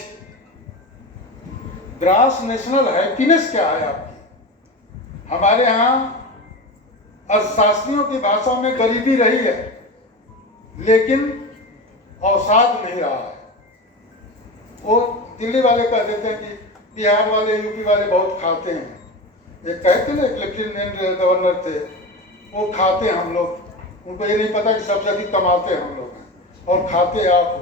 ग्रास नेशनल हैप्पीनेस क्या है आपकी। हमारे यहाँ अर्थशास्त्रियों की भाषा में गरीबी रही है, लेकिन अवसाद नहीं रहा है। वो दिल्ली वाले कह देते हैं कि बिहार वाले, यूपी वाले बहुत खाते हैं। ये कहते ना, एक लेफ्टिनेंट गवर्नर थे, वो खाते हम लोग, उनको ये नहीं पता कि सबसे अधिक कमाते हम लोग हैं और खाते आप हो।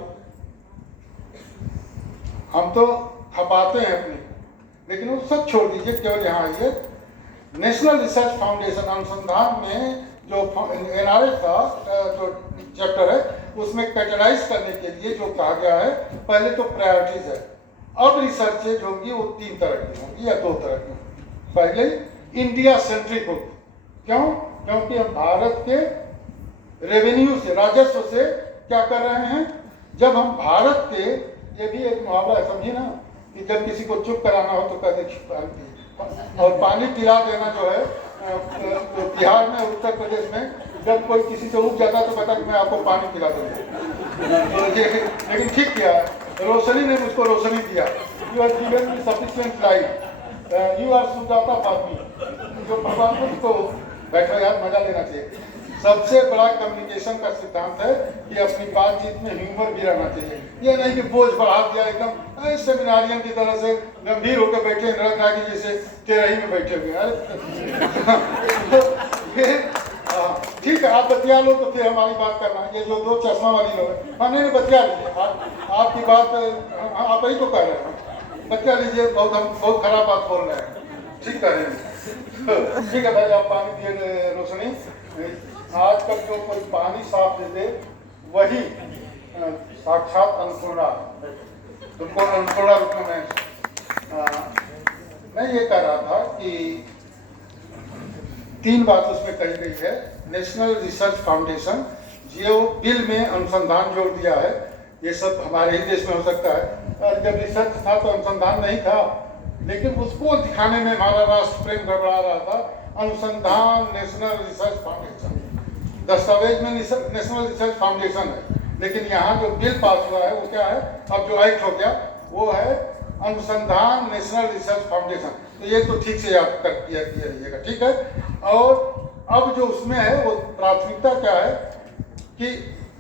हम तो खपाते हैं अपने, लेकिन वो सब छोड़ दीजिए, केवल यहाँ आइए। नेशनल रिसर्च फाउंडेशन अनुसंधान में जो एनआरएफ का जो चैप्टर है, उसमें कैटेगराइज करने के लिए जो कहा गया है, पहले तो प्रायोरिटीज है। अब रिसर्चेज होंगी वो 3 तरह की होंगी या 2 तरह की। पहले इंडिया सेंट्रिक होगी, क्यों? क्योंकि हम भारत के रेवेन्यू से, राजस्व से क्या कर रहे हैं। जब हम भारत के, ये भी एक मुहावरा है, समझिए ना, कि जब किसी को चुप कराना हो तो कहते चुप, और पानी पिला देना जो है, तो बिहार में, उत्तर प्रदेश में जब कोई किसी से उग जाता तो कहता कि मैं आपको पानी पिला दूंगा। तो ये, लेकिन ठीक किया, रोशनी ने मुझको रोशनी दिया, you are given me sufficient light, you are Sujata for me. जो भगवान को बैठो यार, मजा लेना चाहिए। सबसे बड़ा कम्युनिकेशन का सिद्धांत है कि अपनी बातचीत में ह्यूमर भी रहना चाहिए। ये नहीं कि बोझ बढ़ा दिया, एकदम सेमिनारियन की तरह से गंभीर होकर बैठे, नरक की जैसे तेरही में बैठे हुए। ये ठीक है, आप बतिया लो तो फिर हमारी बात करना। ये जो 2 चश्मा वाली लोग हैं, हाँ नहीं बतिया लीजिए, आपकी बात आप ही तो कर रहे हैं, बतिया लीजिए। हम बहुत खराब बात बोल रहे हैं, ठीक कर रहे हैं। ठीक है भाई, आप पानी दिए रोशनी। आजकल जो कोई पानी साफ दे दे, वही साक्षात अन्नपूर्णा। तुमको अन्नपूर्णा रूप में मैं ये कह रहा था कि 3 बात उसमें कही गई है। नेशनल रिसर्च फाउंडेशन जो बिल में अनुसंधान जोड़ दिया है, ये सब हमारे ही देश में हो सकता है। और जब रिसर्च था तो अनुसंधान नहीं था, लेकिन उसको दिखाने में हमारा राष्ट्र प्रेम गड़बड़ा रहा था। अनुसंधान नेशनल रिसर्च फाउंडेशन, दस्तावेज में नेशनल रिसर्च फाउंडेशन है, लेकिन यहाँ जो बिल पास हुआ है वो क्या है, अब जो एक्ट हो गया वो है अनुसंधान नेशनल रिसर्च फाउंडेशन। तो ये तो ठीक से याद कर किया रहिएगा, ठीक है। और अब जो उसमें है वो प्राथमिकता क्या है कि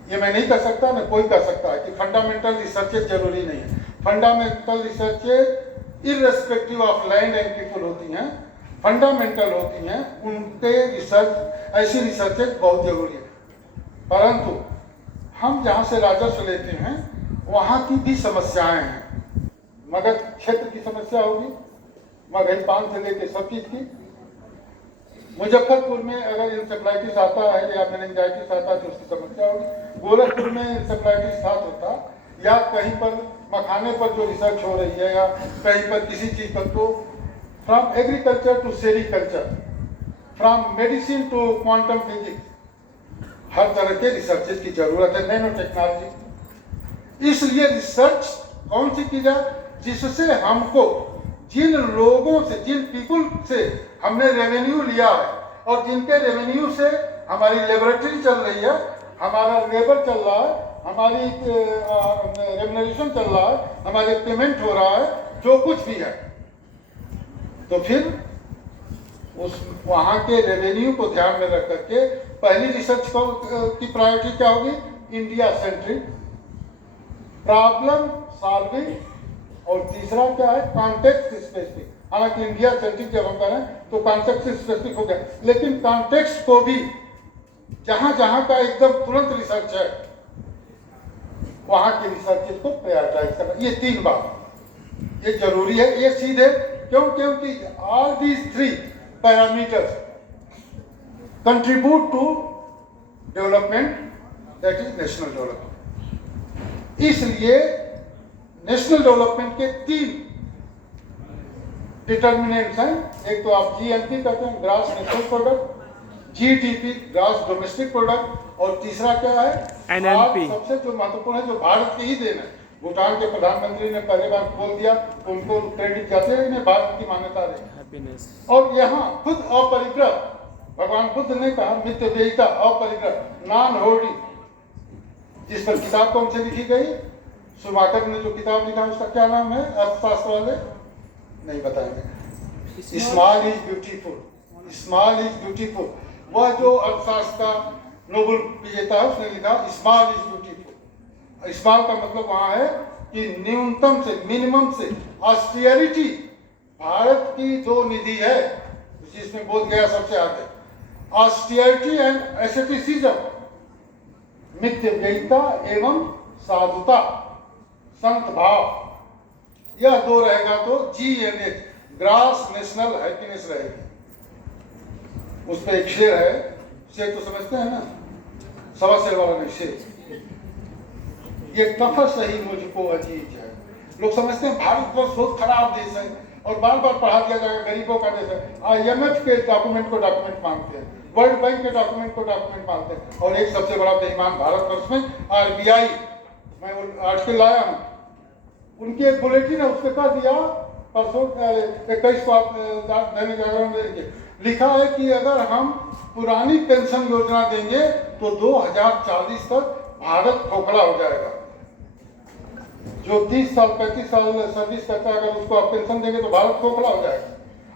ये मैं नहीं कर सकता, न कोई कर सकता है कि फंडामेंटल रिसर्चेज जरूरी नहीं है। Fundamental researches irrespective of land and people होती हैं, फंडामेंटल होती हैं, उनके रिसर्च, ऐसी रिसर्चेज बहुत जरूरी है। परंतु हम जहाँ से राजस्व लेते हैं वहाँ की भी समस्याएं हैं। मगध क्षेत्र की समस्या होगी, मगही पान से लेकर सब चीज की। मुजफ्फरपुर में अगर इंसेफ्लाइटिस आता है या मेनिंजाइटिस आता है तो उसकी समस्या होगी। गोरखपुर में इंसेफ्लाइटिस स्टार्ट होता, या कहीं पर मखाने पर जो रिसर्च हो रही है, या कहीं पर किसी चीज पर, तो from agriculture to sericulture, from medicine to quantum physics, हर तरह के रिसर्चेज की जरूरत है, नैनो टेक्नोलॉजी। इसलिए रिसर्च कौन सी की जाए जिससे हमको, जिन लोगों से, जिन पीपल से हमने रेवेन्यू लिया है और जिनके रेवेन्यू से हमारी लेबोरेटरी चल रही है, हमारा लेबर चल रहा है, हमारी रेम्युनरेशन चल रहा है, हमारे पेमेंट हो रहा है, जो कुछ भी है, तो फिर उस वहाँ के रेवेन्यू को ध्यान में रख करके पहली रिसर्च की प्रायोरिटी क्या होगी, इंडिया सेंट्रिक, प्रॉब्लम सॉल्विंग, और तीसरा क्या है, कॉन्टेक्स्ट स्पेसिफिक। हालांकि इंडिया सेंट्रिक जब हम करें तो कॉन्टेक्स्ट स्पेसिफिक हो गया, लेकिन कॉन्टेक्स्ट को भी जहां जहां का एकदम तुरंत रिसर्च है वहां की रिसर्च को प्रायोरिटाइज करना, ये तीन बात ये जरूरी है। ये सीधे क्योंकि all these three parameters contribute to development, that is national development. इसलिए नेशनल डेवलपमेंट के तीन डिटर्मिनेंट्स हैं। एक तो आप जीएनपी कहते हैं, grass national product, GDP, grass domestic product, और तीसरा क्या है, एनएनपी। सबसे जो महत्वपूर्ण है, जो भारत की ही देन है, भूटान के प्रधानमंत्री ने पहले बार बोल दिया, उनको क्रेडिट जाते हैं, इन्हें भारत की मान्यता रही। और यहाँ खुद अपरिग्रह, भगवान बुद्ध ने कहा मित्य व्ययिता, अपरिग्रह, नॉन होर्डिंग, जिस पर किताब कौन से लिखी गई, सुमाकर ने जो किताब लिखा उसका क्या नाम है, अर्थशास्त्र वाले नहीं बताएंगे। Small is beautiful, small is beautiful. वह जो अर्थशास्त्र का नोबेल विजेता है उसने लिखा स्मॉल इज ब्यूटीफुल। स्मॉल का मतलब वहां है कि न्यूनतम से, मिनिमम से, ऑस्टेरिटी भारत की जो निधि है जिसमें बोध गया सबसे आगे, ऑस्टेरिटी एंड एसेटिसिज्म, मित्य व्ययिता एवं साधुता, संत भाव, यह दो रहेगा तो जीएनएच, ग्रास नेशनल हैप्पीनेस रहेगी। उस पर एक शेर है, शेर तो समझते हैं ना, सवा शेर वाला नहीं, शेर, ये तफस सही मुझको अजीज है। लोग समझते हैं भारतवर्ष बहुत खराब देश है और बार बार पढ़ा दिया जाएगा, गरीबों का देश है। IMF के डॉक्यूमेंट को डॉक्यूमेंट मानते हैं, वर्ल्ड बैंक के डॉक्यूमेंट को डॉक्यूमेंट मानते हैं, और एक सबसे बड़ा बेईमान भारतवर्ष में RBI, मैं वो आर्टिकल लाया हूँ, उनकी एक बुलेटिन है, उसमें कह दिया परसों 21 को आप दैनिक जागरण में देखिए, लिखा है कि अगर हम पुरानी पेंशन योजना देंगे तो 2040 तक भारत खोखला हो जाएगा। जो 30 साल 35 साल सर्विस करता है, अगर उसको आप पेंशन देंगे तो भारत खोखला हो जाएगा,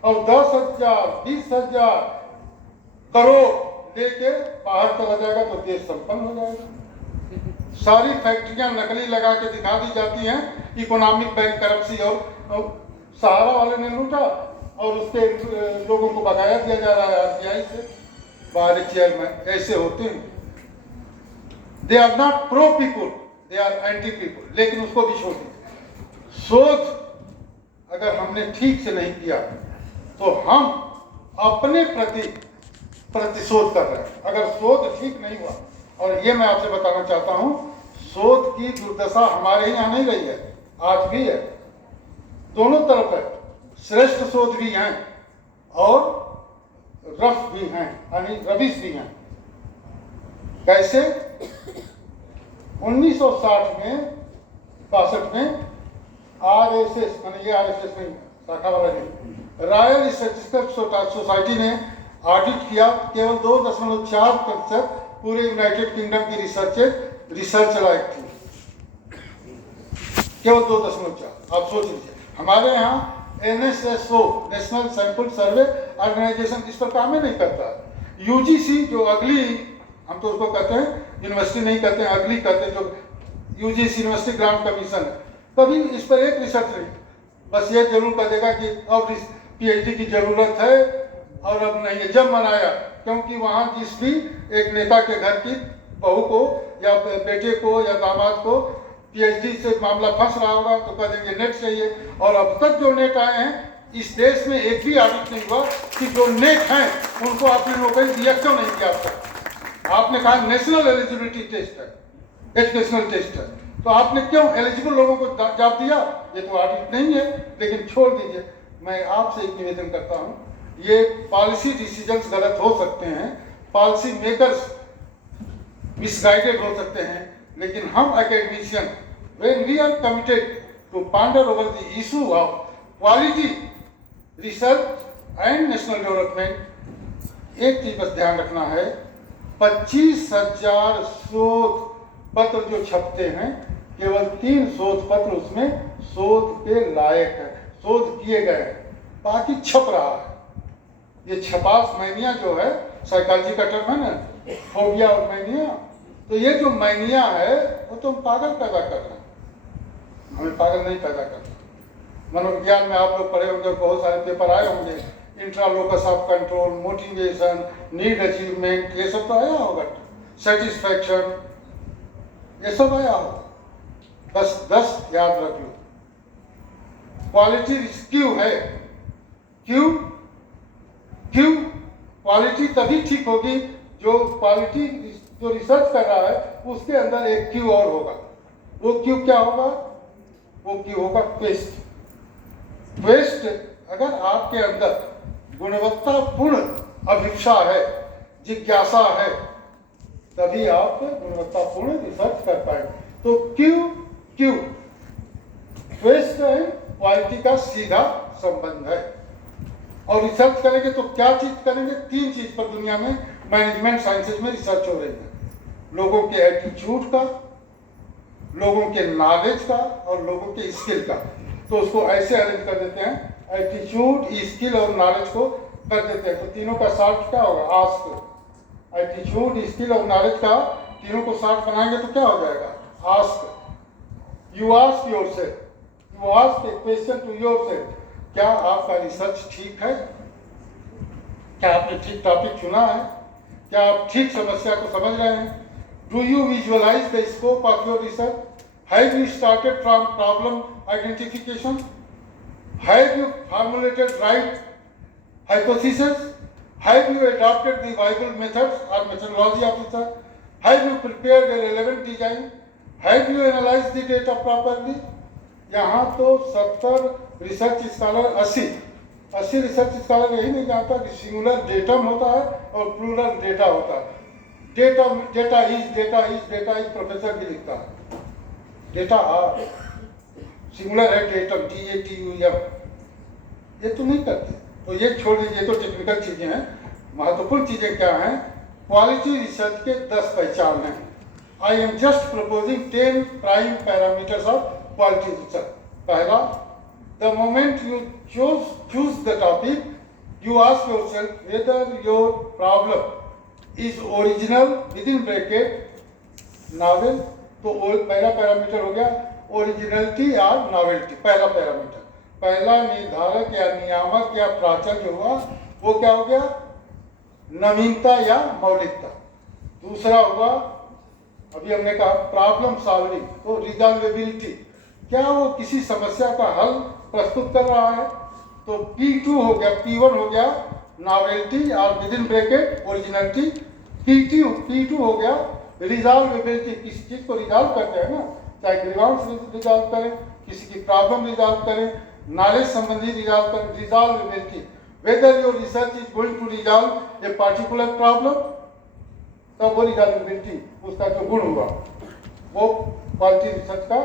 और 10,000 20,000 करोड़ लेके बाहर चला जाएगा तो देश संपन्न हो जाएगा। सारी फैक्ट्रियां नकली लगा के दिखा दी जाती हैं, इकोनॉमिक बैंक करप्सी, और सहारा वाले ने लूटा और उसके लोगों को बकाया दिया जा रहा है RBI से, बाहरी चेयरमैन ऐसे होते हैं। They are not pro people, they are anti people, लेकिन उसको भी छोड़ दीजिए। शोध अगर हमने ठीक से नहीं किया तो हम अपने प्रति प्रतिशोध कर रहे हैं। अगर शोध ठीक नहीं हुआ, और ये मैं आपसे बताना चाहता हूं, शोध की दुर्दशा हमारे यहाँ नहीं रही है, आज भी है, दोनों तरफ है। श्रेष्ठ शोध भी हैं और रफ भी हैं, यानी रबिश भी हैं। कैसे? 1960 में 62 में RSS, माने ये RSS नहीं, शाखा वाला नहीं, रॉयल स्टैटिस्टिकल सोसाइटी ने ऑडिट किया, केवल 2.4% पूरे यूनाइटेड किंगडम की रिसर्च लायक थी, केवल 2.4। आप सोच लीजिए, हमारे यहाँ NSSO, national sample survey organisation, इस पर काम ही नहीं करता। UGC जो अगली, हम तो उसको कहते हैं यूनिवर्सिटी नहीं कहते हैं, अगली कहते हैं, जो UGC यूनिवर्सिटी ग्रांट कमीशन है, कभी इस पर एक रिसर्च नहीं, बस ये जरूर कह देगा कि अब PhD की जरूरत है और अब नहीं है। जब मनाया, क्योंकि वहाँ जिस भी एक नेता के घर की बहू को या बेटे को या दामाद को PhD से मामला फंस रहा होगा तो कह देंगे नेट चाहिए। और अब तक जो नेट आए हैं इस देश में एक भी ऑडिट नहीं हुआ कि जो नेट हैं उनको आपने नौकरी दिया क्यों नहीं किया अब तक। आपने कहा नेशनल एलिजिबिलिटी टेस्ट है, एजुकेशनल टेस्ट है, तो आपने क्यों एलिजिबल लोगों को जॉब दिया? ये तो ऑडिट नहीं है। लेकिन छोड़ दीजिए, मैं आपसे एक निवेदन करता हूँ, ये पॉलिसी डिसीजंस गलत हो सकते हैं, पॉलिसी मेकर्स मिसगाइडेड हो सकते हैं, लेकिन हम academician when we are committed to ponder over the issue of quality research and national development, एक चीज बस ध्यान रखना है, 25,000 शोध पत्र जो छपते हैं, केवल 3 शोध पत्र उसमें शोध के लायक है, शोध किए गए हैं, बाकी छप रहा है। ये छपास मैनिया जो है, साइकोलॉजी का टर्म है ना, फोबिया और मैनिया, तो ये जो मैनिया है वो तो हम पागल पैदा कर रहे हैं, हमें पागल नहीं पैदा करना। मनोविज्ञान में आप लोग पढ़े होंगे, बहुत सारे पेपर आए होंगे, intralocus of control, motivation, need achievement, ये सब तो आया होगा, सेटिस्फैक्शन, ये सब आया होगा। बस 10 याद रख लो, क्वालिटी क्यों है, क्यों क्वालिटी तभी ठीक होगी जो क्वालिटी जो रिसर्च कर रहा है उसके अंदर एक क्यू और होगा। वो क्यू क्या होगा? वो क्यू होगा क्वेस्ट। अगर आपके अंदर गुणवत्तापूर्ण अभिप्सा है, जिज्ञासा है, तभी आप गुणवत्तापूर्ण रिसर्च कर पाएंगे। तो क्यू क्वेस्ट एंड क्वालिटी का सीधा संबंध है। और रिसर्च करेंगे तो क्या चीज करेंगे? 3 चीज पर दुनिया में मैनेजमेंट साइंसेज में रिसर्च हो रही है, लोगों के एटीट्यूड का, लोगों के नॉलेज का और लोगों के स्किल का। तो उसको ऐसे अरेंज कर देते हैं, एटीट्यूड, स्किल और नॉलेज को कर देते हैं। तो तीनों का शॉर्ट क्या होगा? आस्क। एटीट्यूड, स्किल और नॉलेज का तीनों को शॉर्ट बनाएंगे तो क्या हो जाएगा? ASK. You ask yourself, you ask a question to yourself, क्या आपका रिसर्च ठीक है? क्या आपने ठीक टॉपिक चुना है? क्या आप ठीक समस्या को समझ रहे हैं? Do you visualise the scope of your research? Have you started from problem identification? Have you formulated right hypothesis? Have you adopted the viable methods or methodology of research? Have you prepared a relevant design? Have you analyzed the data properly? यहाँ तो 70 रिसर्च स्कॉलर 80 रिसर्च स्कॉलर यही नहीं जानता कि सिंगुलर डेटम होता है और प्लूरल डेटा होता है। डेटा इज प्रोफेसर भी लिखता है, डेटा आर, सिंगुलर है डेटम, DATUM, ये तो नहीं करते। तो ये छोड़ दीजिए, तो टेक्निकल चीजें हैं। महत्वपूर्ण चीजें क्या हैं? क्वालिटी रिसर्च के 10 पहचान हैं। I am just proposing 10 prime parameters of quality research. पहला, the moment you choose the topic, you ask yourself whether your problem is original with in bracket novel. तो पहला पैरामीटर हो गया ओरिजिनलिटी और नॉवेल्टी। पहला पैरामीटर, पहला निर्धारक या नियामक या प्राचल जो हुआ वो क्या हो गया? नवीनता या मौलिकता। दूसरा हुआ, अभी हमने कहा प्रॉब्लम सॉल्विंग, तो रिजॉल्वेबिलिटी, क्या वो किसी समस्या का हल प्रस्तुत कर रहा है। तो P2 हो गया, P1 हो गया नॉवेल्टी और with in bracket originality. P2 हो गया रिजॉल्वेबिलिटी, किसी चीज को रिजॉल्व करते हैं ना, चाहे ग्रीवांस रिजॉल्व करें, किसी की प्रॉब्लम रिजॉल्व करें, नॉलेज संबंधी रिजॉल्व करें, resolvability, whether your research is going to resolve a particular problem. तब वो रिजल्टेबिलिटी उसका जो गुण हुआ वो क्वालिटी रिसर्च का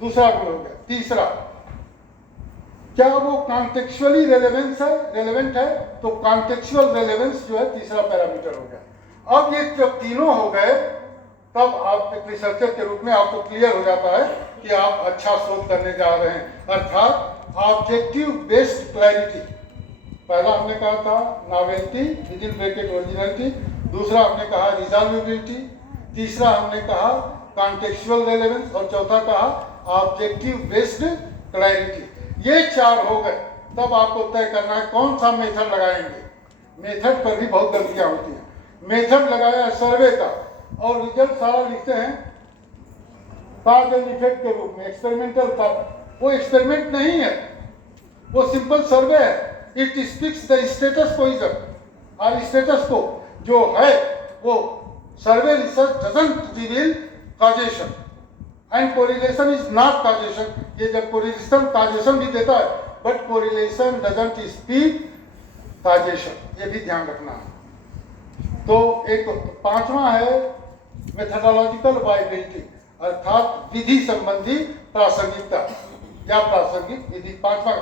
दूसरा गुण हो गया। तीसरा, क्या वो कॉन्टेक्चुअली रेलेवेंट है, तो कॉन्टेक्चुअल रेलेवेंस जो है तीसरा पैरामीटर हो गया। अब ये जब तीनों हो गए तब आप एक रिसर्चर के रूप में आपको क्लियर हो जाता है कि आप अच्छा शोध करने जा रहे हैं, अर्थात ऑब्जेक्टिव बेस्ड क्लैरिटी। पहला हमने कहा था novelty with in bracket originality, दूसरा हमने कहा रिजॉल्वेबिलिटी, तीसरा हमने कहा कॉन्टेक्चुअल रेलेवेंस और चौथा कहा ऑब्जेक्टिव बेस्ड क्लैरिटी। ये चार हो गए, तब आपको तय करना है कौन सा मेथड लगाएंगे। मेथड पर भी बहुत गलतियां होती हैं। मेथड लगाया सर्वे का और रिजल्ट सारा लिखते हैं कॉज एंड इफेक्ट के रूप में, एक्सपेरिमेंटल का। वो एक्सपेरिमेंट नहीं है, वो सिंपल सर्वे है। It speaks the status position, और स्टेटस को जो है वो सर्वे research doesn't reveal causation and correlation is not causation. ये जब कोरिलेशन कॉजेशन भी देता है but correlation doesn't speak causation, ये भी ध्यान रखना है। तो एक पांचवा है मेथोडोलॉजिकल वायबिलिटी, अर्थात विधि संबंधी प्रासंगिकता या प्रासंगिक विधि। पांचवा,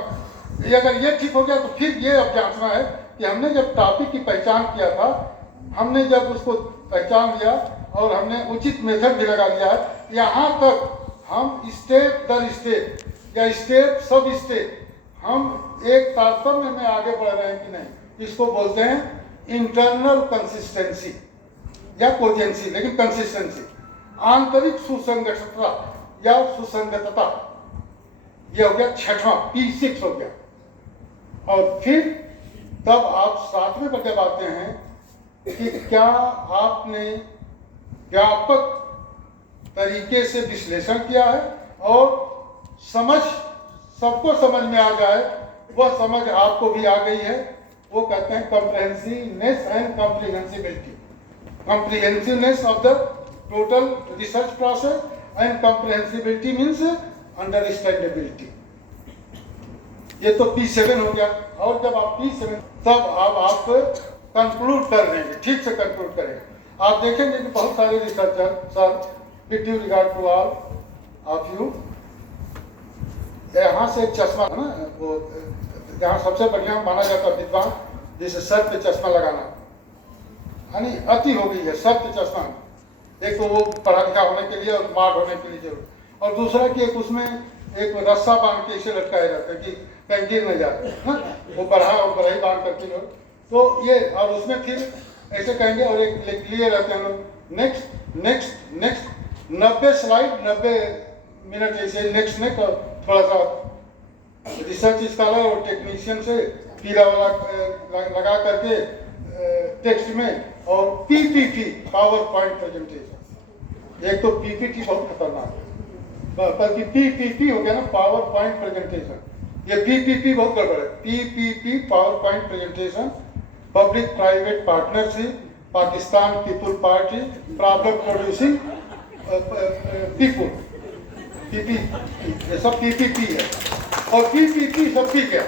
अगर ये ठीक हो गया तो फिर ये अब जांचना है कि हमने जब टॉपिक की पहचान किया था, हमने जब उसको पहचान लिया और हमने उचित मेथड भी लगा लिया है, यहाँ तक हम स्टेप दर स्टेप या स्टेप सब स्टेप हम एक तारतम्य में आगे बढ़ रहे हैं कि नहीं। इसको बोलते हैं इंटरनल कंसिस्टेंसी या कोजेंसी, लेकिन कंसिस्टेंसी, आंतरिक सुसंगतता या सुसंगतता। ये हो गया छठवां, P6 हो गया। और फिर तब आप सातवें पर जब आते हैं कि क्या आपने व्यापक तरीके से विश्लेषण किया है और समझ सबको समझ में आ जाए, वह समझ आपको भी आ गई है। वो कहते हैं comprehensiveness and comprehensibility. Comprehensiveness of the total research process and comprehensibility means understandability. ये तो P7 हो गया। और जब आप P7 तब आप कंक्लूड कर देंगे, ठीक से कंक्लूड करेंगे। आप देखेंगे कि बहुत सारे researcher, sir with due regard to all of you, यहाँ से एक चश्मा है ना, वो जहाँ सबसे बढ़िया माना जाता है विद्वान, जिसे सर पे चश्मा लगाना, यानी अति हो गई है सर पे चश्मा। एक तो वो पढ़ा लिखा होने के लिए और स्मार्ट होने के लिए जरूर, और दूसरा कि एक उसमें एक रस्सा बांध के इसे लटकाए रहता है कि कहीं गिर न जाए, वो बढ़ा और बढ़ाई बांध करके लोग, तो ये, और उसमें फिर ऐसे कहेंगे और एक लिए रहते हैं लोग, next next next, 90 slide 90 minute ऐसे नेक्स्ट नेक्स्ट, और थोड़ा सा रिसर्च स्कॉलर और टेक्नीशियन से पीला वाला लगा करके टेक्स्ट में, और PPT पावर पॉइंट प्रेजेंटेशन। एक तो PPT बहुत खतरनाक है, बल्कि PPP हो गया ना, पावर पॉइंट प्रेजेंटेशन। ये PPP बहुत गड़बड़ है। PPP power point presentation, public private partnership, Pakistan people party, problem producing people, PPP, ये सब PPP है। और PPP सब ठीक है।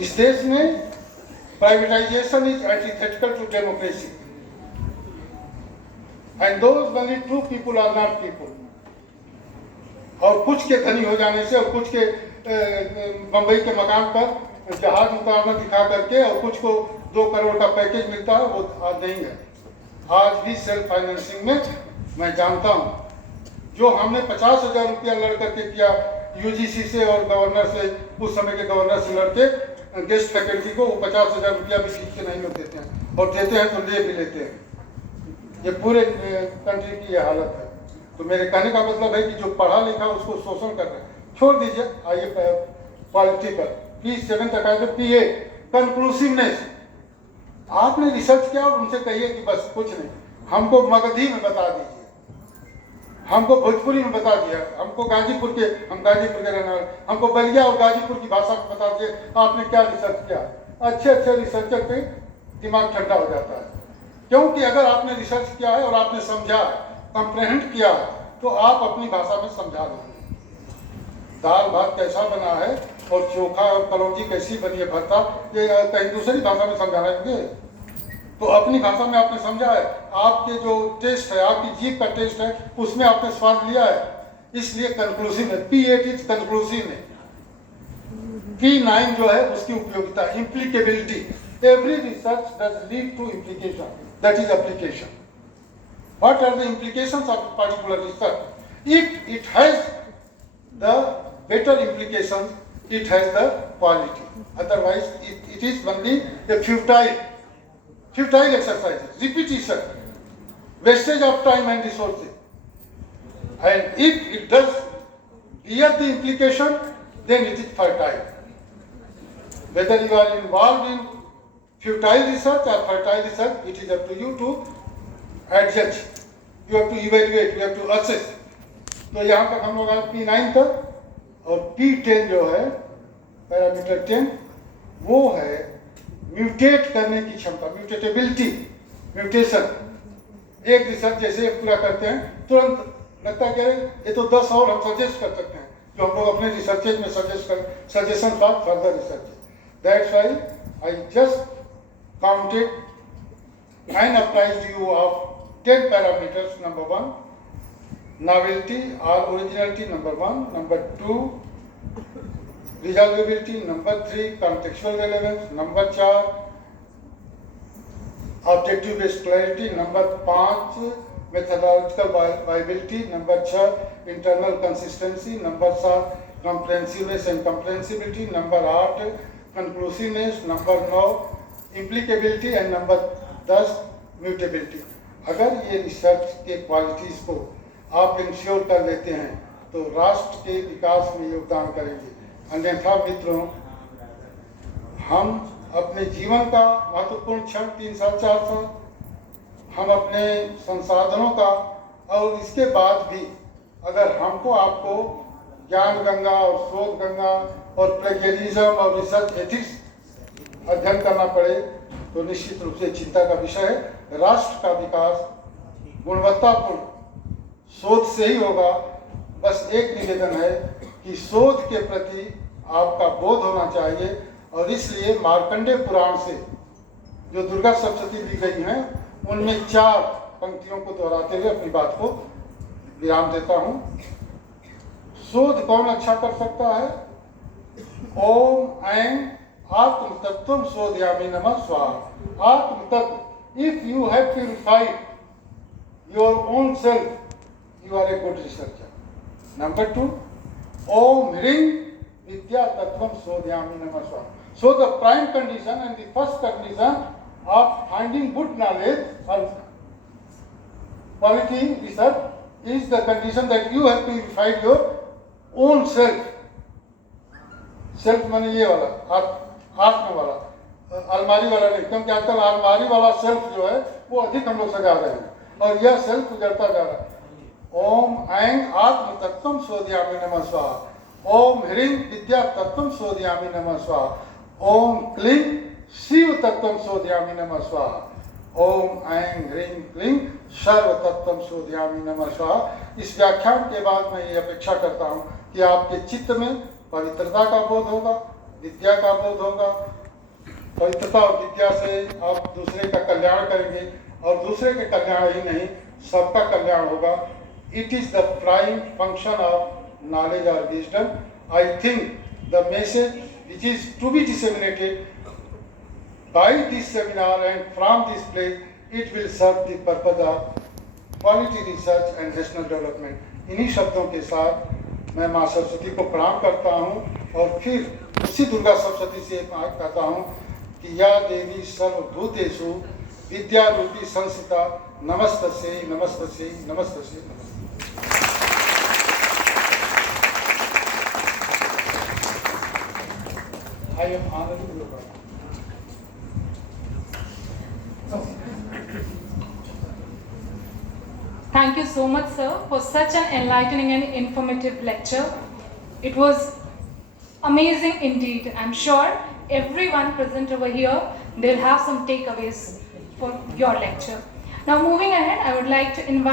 इस देश में privatisation is antithetical to democracy and those only true people are not people. और कुछ के धनी हो जाने से और कुछ के बंबई के मकान पर जहाज उतारना दिखा करके और कुछ को 2 करोड़ का पैकेज मिलता है, वो आज नहीं है। आज भी सेल्फ फाइनेंसिंग में मैं जानता हूँ, जो हमने 50,000 रुपया लड़ करके किया UGC से और गवर्नर से, उस समय के गवर्नर से लड़के गेस्ट फैकल्टी को, वो 50,000 रुपया भी ठीक से नहीं लोग देते हैं, और देते हैं तो ले भी लेते हैं। ये पूरे कंट्री की ये हालत है। तो मेरे कहने का मतलब है कि जो पढ़ा लिखा उसको शोषण कर रहे हैं, छोड़ दीजिए। आइए क्वालिटी पर P7 तक आए। तो PA कंक्लूसिवनेस, आपने रिसर्च किया और उनसे कहिए कि बस कुछ नहीं, हमको मगधी में बता दीजिए, हमको भोजपुरी में बता दिया, हमको गाजीपुर के, हम गाजीपुर के रहने वाले, हमको बलिया और गाजीपुर की भाषा में बता दिए आपने क्या रिसर्च किया। अच्छे अच्छे रिसर्चर पे दिमाग ठंडा हो जाता है, क्योंकि अगर आपने रिसर्च किया है और आपने समझा, कंप्रेहेंड किया, तो आप अपनी भाषा में समझा देंगे। दाल भात कैसा बना है और चोखा और कलौजी कैसी बनी है, भरता, ये कहीं दूसरी भाषा में समझाएंगे। तो अपनी भाषा में आपने समझा है, आपके जो टेस्ट है, आपकी जीभ का टेस्ट है, उसमें आपने स्वाद लिया है, इसलिए कंक्लूसिव है। P8 कंक्लूसिव है। P9 जो है उसकी उपयोगिता, applicability. Every research does lead to implication, that is application. What are the implications of a particular research? If it has the better implications, it has the quality. Otherwise, it is only a futile exercise, repetition, wastage of time and resources. And if it does bear the implication, then it is fertile. Whether you are involved in futile research or fertile research, it is up to you to adjudge. You have to evaluate, you have to assess. तो यहाँ तक हम लोग आज P9 तक, और P10 जो है पैरामीटर 10, वो है म्यूटेट करने की क्षमता, म्यूटेटेबिलिटी, म्यूटेशन। एक रिसर्च जैसे पूरा करते हैं, तुरंत लगता है कि ये तो 10 और हम सजेस्ट कर सकते हैं, जो हम लोग अपने रिसर्चेज में suggestion for further research. That's why I just counted and apprised you of 10 parameters. Number 1, novelty or originality. Number 1. Number 2, resolvability. Number 3, contextual relevance. Number 4, objective based clarity. Number 5, methodological viability. Number 6, internal consistency. Number 7, comprehensiveness and comprehensibility. Number 8, conclusiveness. Number 9, implicability. And number 10, mutability. अगर ये रिसर्च के क्वालिटीज़ को आप इंश्योर कर लेते हैं तो राष्ट्र के विकास में योगदान करेंगे। अन्यथा मित्रों, हम अपने जीवन का महत्वपूर्ण क्षण 3 साल 4 साल हम अपने संसाधनों का, और इसके बाद भी अगर हमको आपको ज्ञान गंगा और शोध गंगा और प्लेगरिज्म और रिसर्च एथिक्स अध्ययन करना पड़े तो निश्चित रूप से चिंता का विषय है। राष्ट्र का विकास गुणवत्तापूर्ण शोध से ही होगा। बस एक निवेदन है कि शोध के प्रति आपका बोध होना चाहिए, और इसलिए मार्कंडेय पुराण से जो दुर्गा सप्तशती दी गई हैं, उनमें 4 पंक्तियों को दोहराते हुए अपनी बात को विराम देता हूँ। शोध कौन अच्छा कर सकता है? ओम ऐं आत्म तत्वम शोधयामि नमः स्वाहा। आत्म तत्व, if you have purified your own self, you are a good researcher. Number 2, Om Hring Vidya Tattvam Sodhyami Namah Swaha. So the prime condition and the first condition of finding good knowledge or quality research is the condition that you have purified your own self. Self माने ये वाला, आत्म वाला, अलमारी वाला नहीं, क्योंकि आजकल अलमारी वाला सेल्फ जो है वो अधिक हम लोग सजा रहे हैं, और यह सेल्फ गुजरता जा रहा है। ओम ऐं आत्म तत्वम शोधयामि नमः स्वाहा। ओम ह्रीं विद्या तत्वम शोधयामि नमः स्वाहा। ओम क्लीं शिव तत्वम शोधयामि नमः स्वाहा। ओम ऐं ह्रीं क्लीं सर्व तत्वम शोधयामि नमः स्वाहा। इस व्याख्यान के बाद मैं ये अपेक्षा करता हूँ कि आपके चित्त में पवित्रता का बोध होगा, विद्या का बोध होगा। पवित्रता और विद्या से आप दूसरे का कल्याण करेंगे, और दूसरे के कल्याण ही नहीं, सबका कल्याण होगा। It is the prime function of knowledge और wisdom. I think the message which is to be disseminated by this seminar and from this place, it will serve the purpose of quality research and national development. इन्हीं शब्दों के साथ मैं माँ सरस्वती को प्रणाम करता हूँ, और फिर उसी दुर्गा सप्तशती से कहता हूँ कि या देवी सर्वभूतेषु विद्या रूपी संस्थिता नमस्तस्यै नमस्तस्यै नमस्तस्यै नमस्तस्यै। I am honored to be Thank you so much, sir, for such an enlightening and informative lecture. It was amazing indeed. I'm sure everyone present over here, they'll have some takeaways for your lecture. Now moving ahead, I would like to invite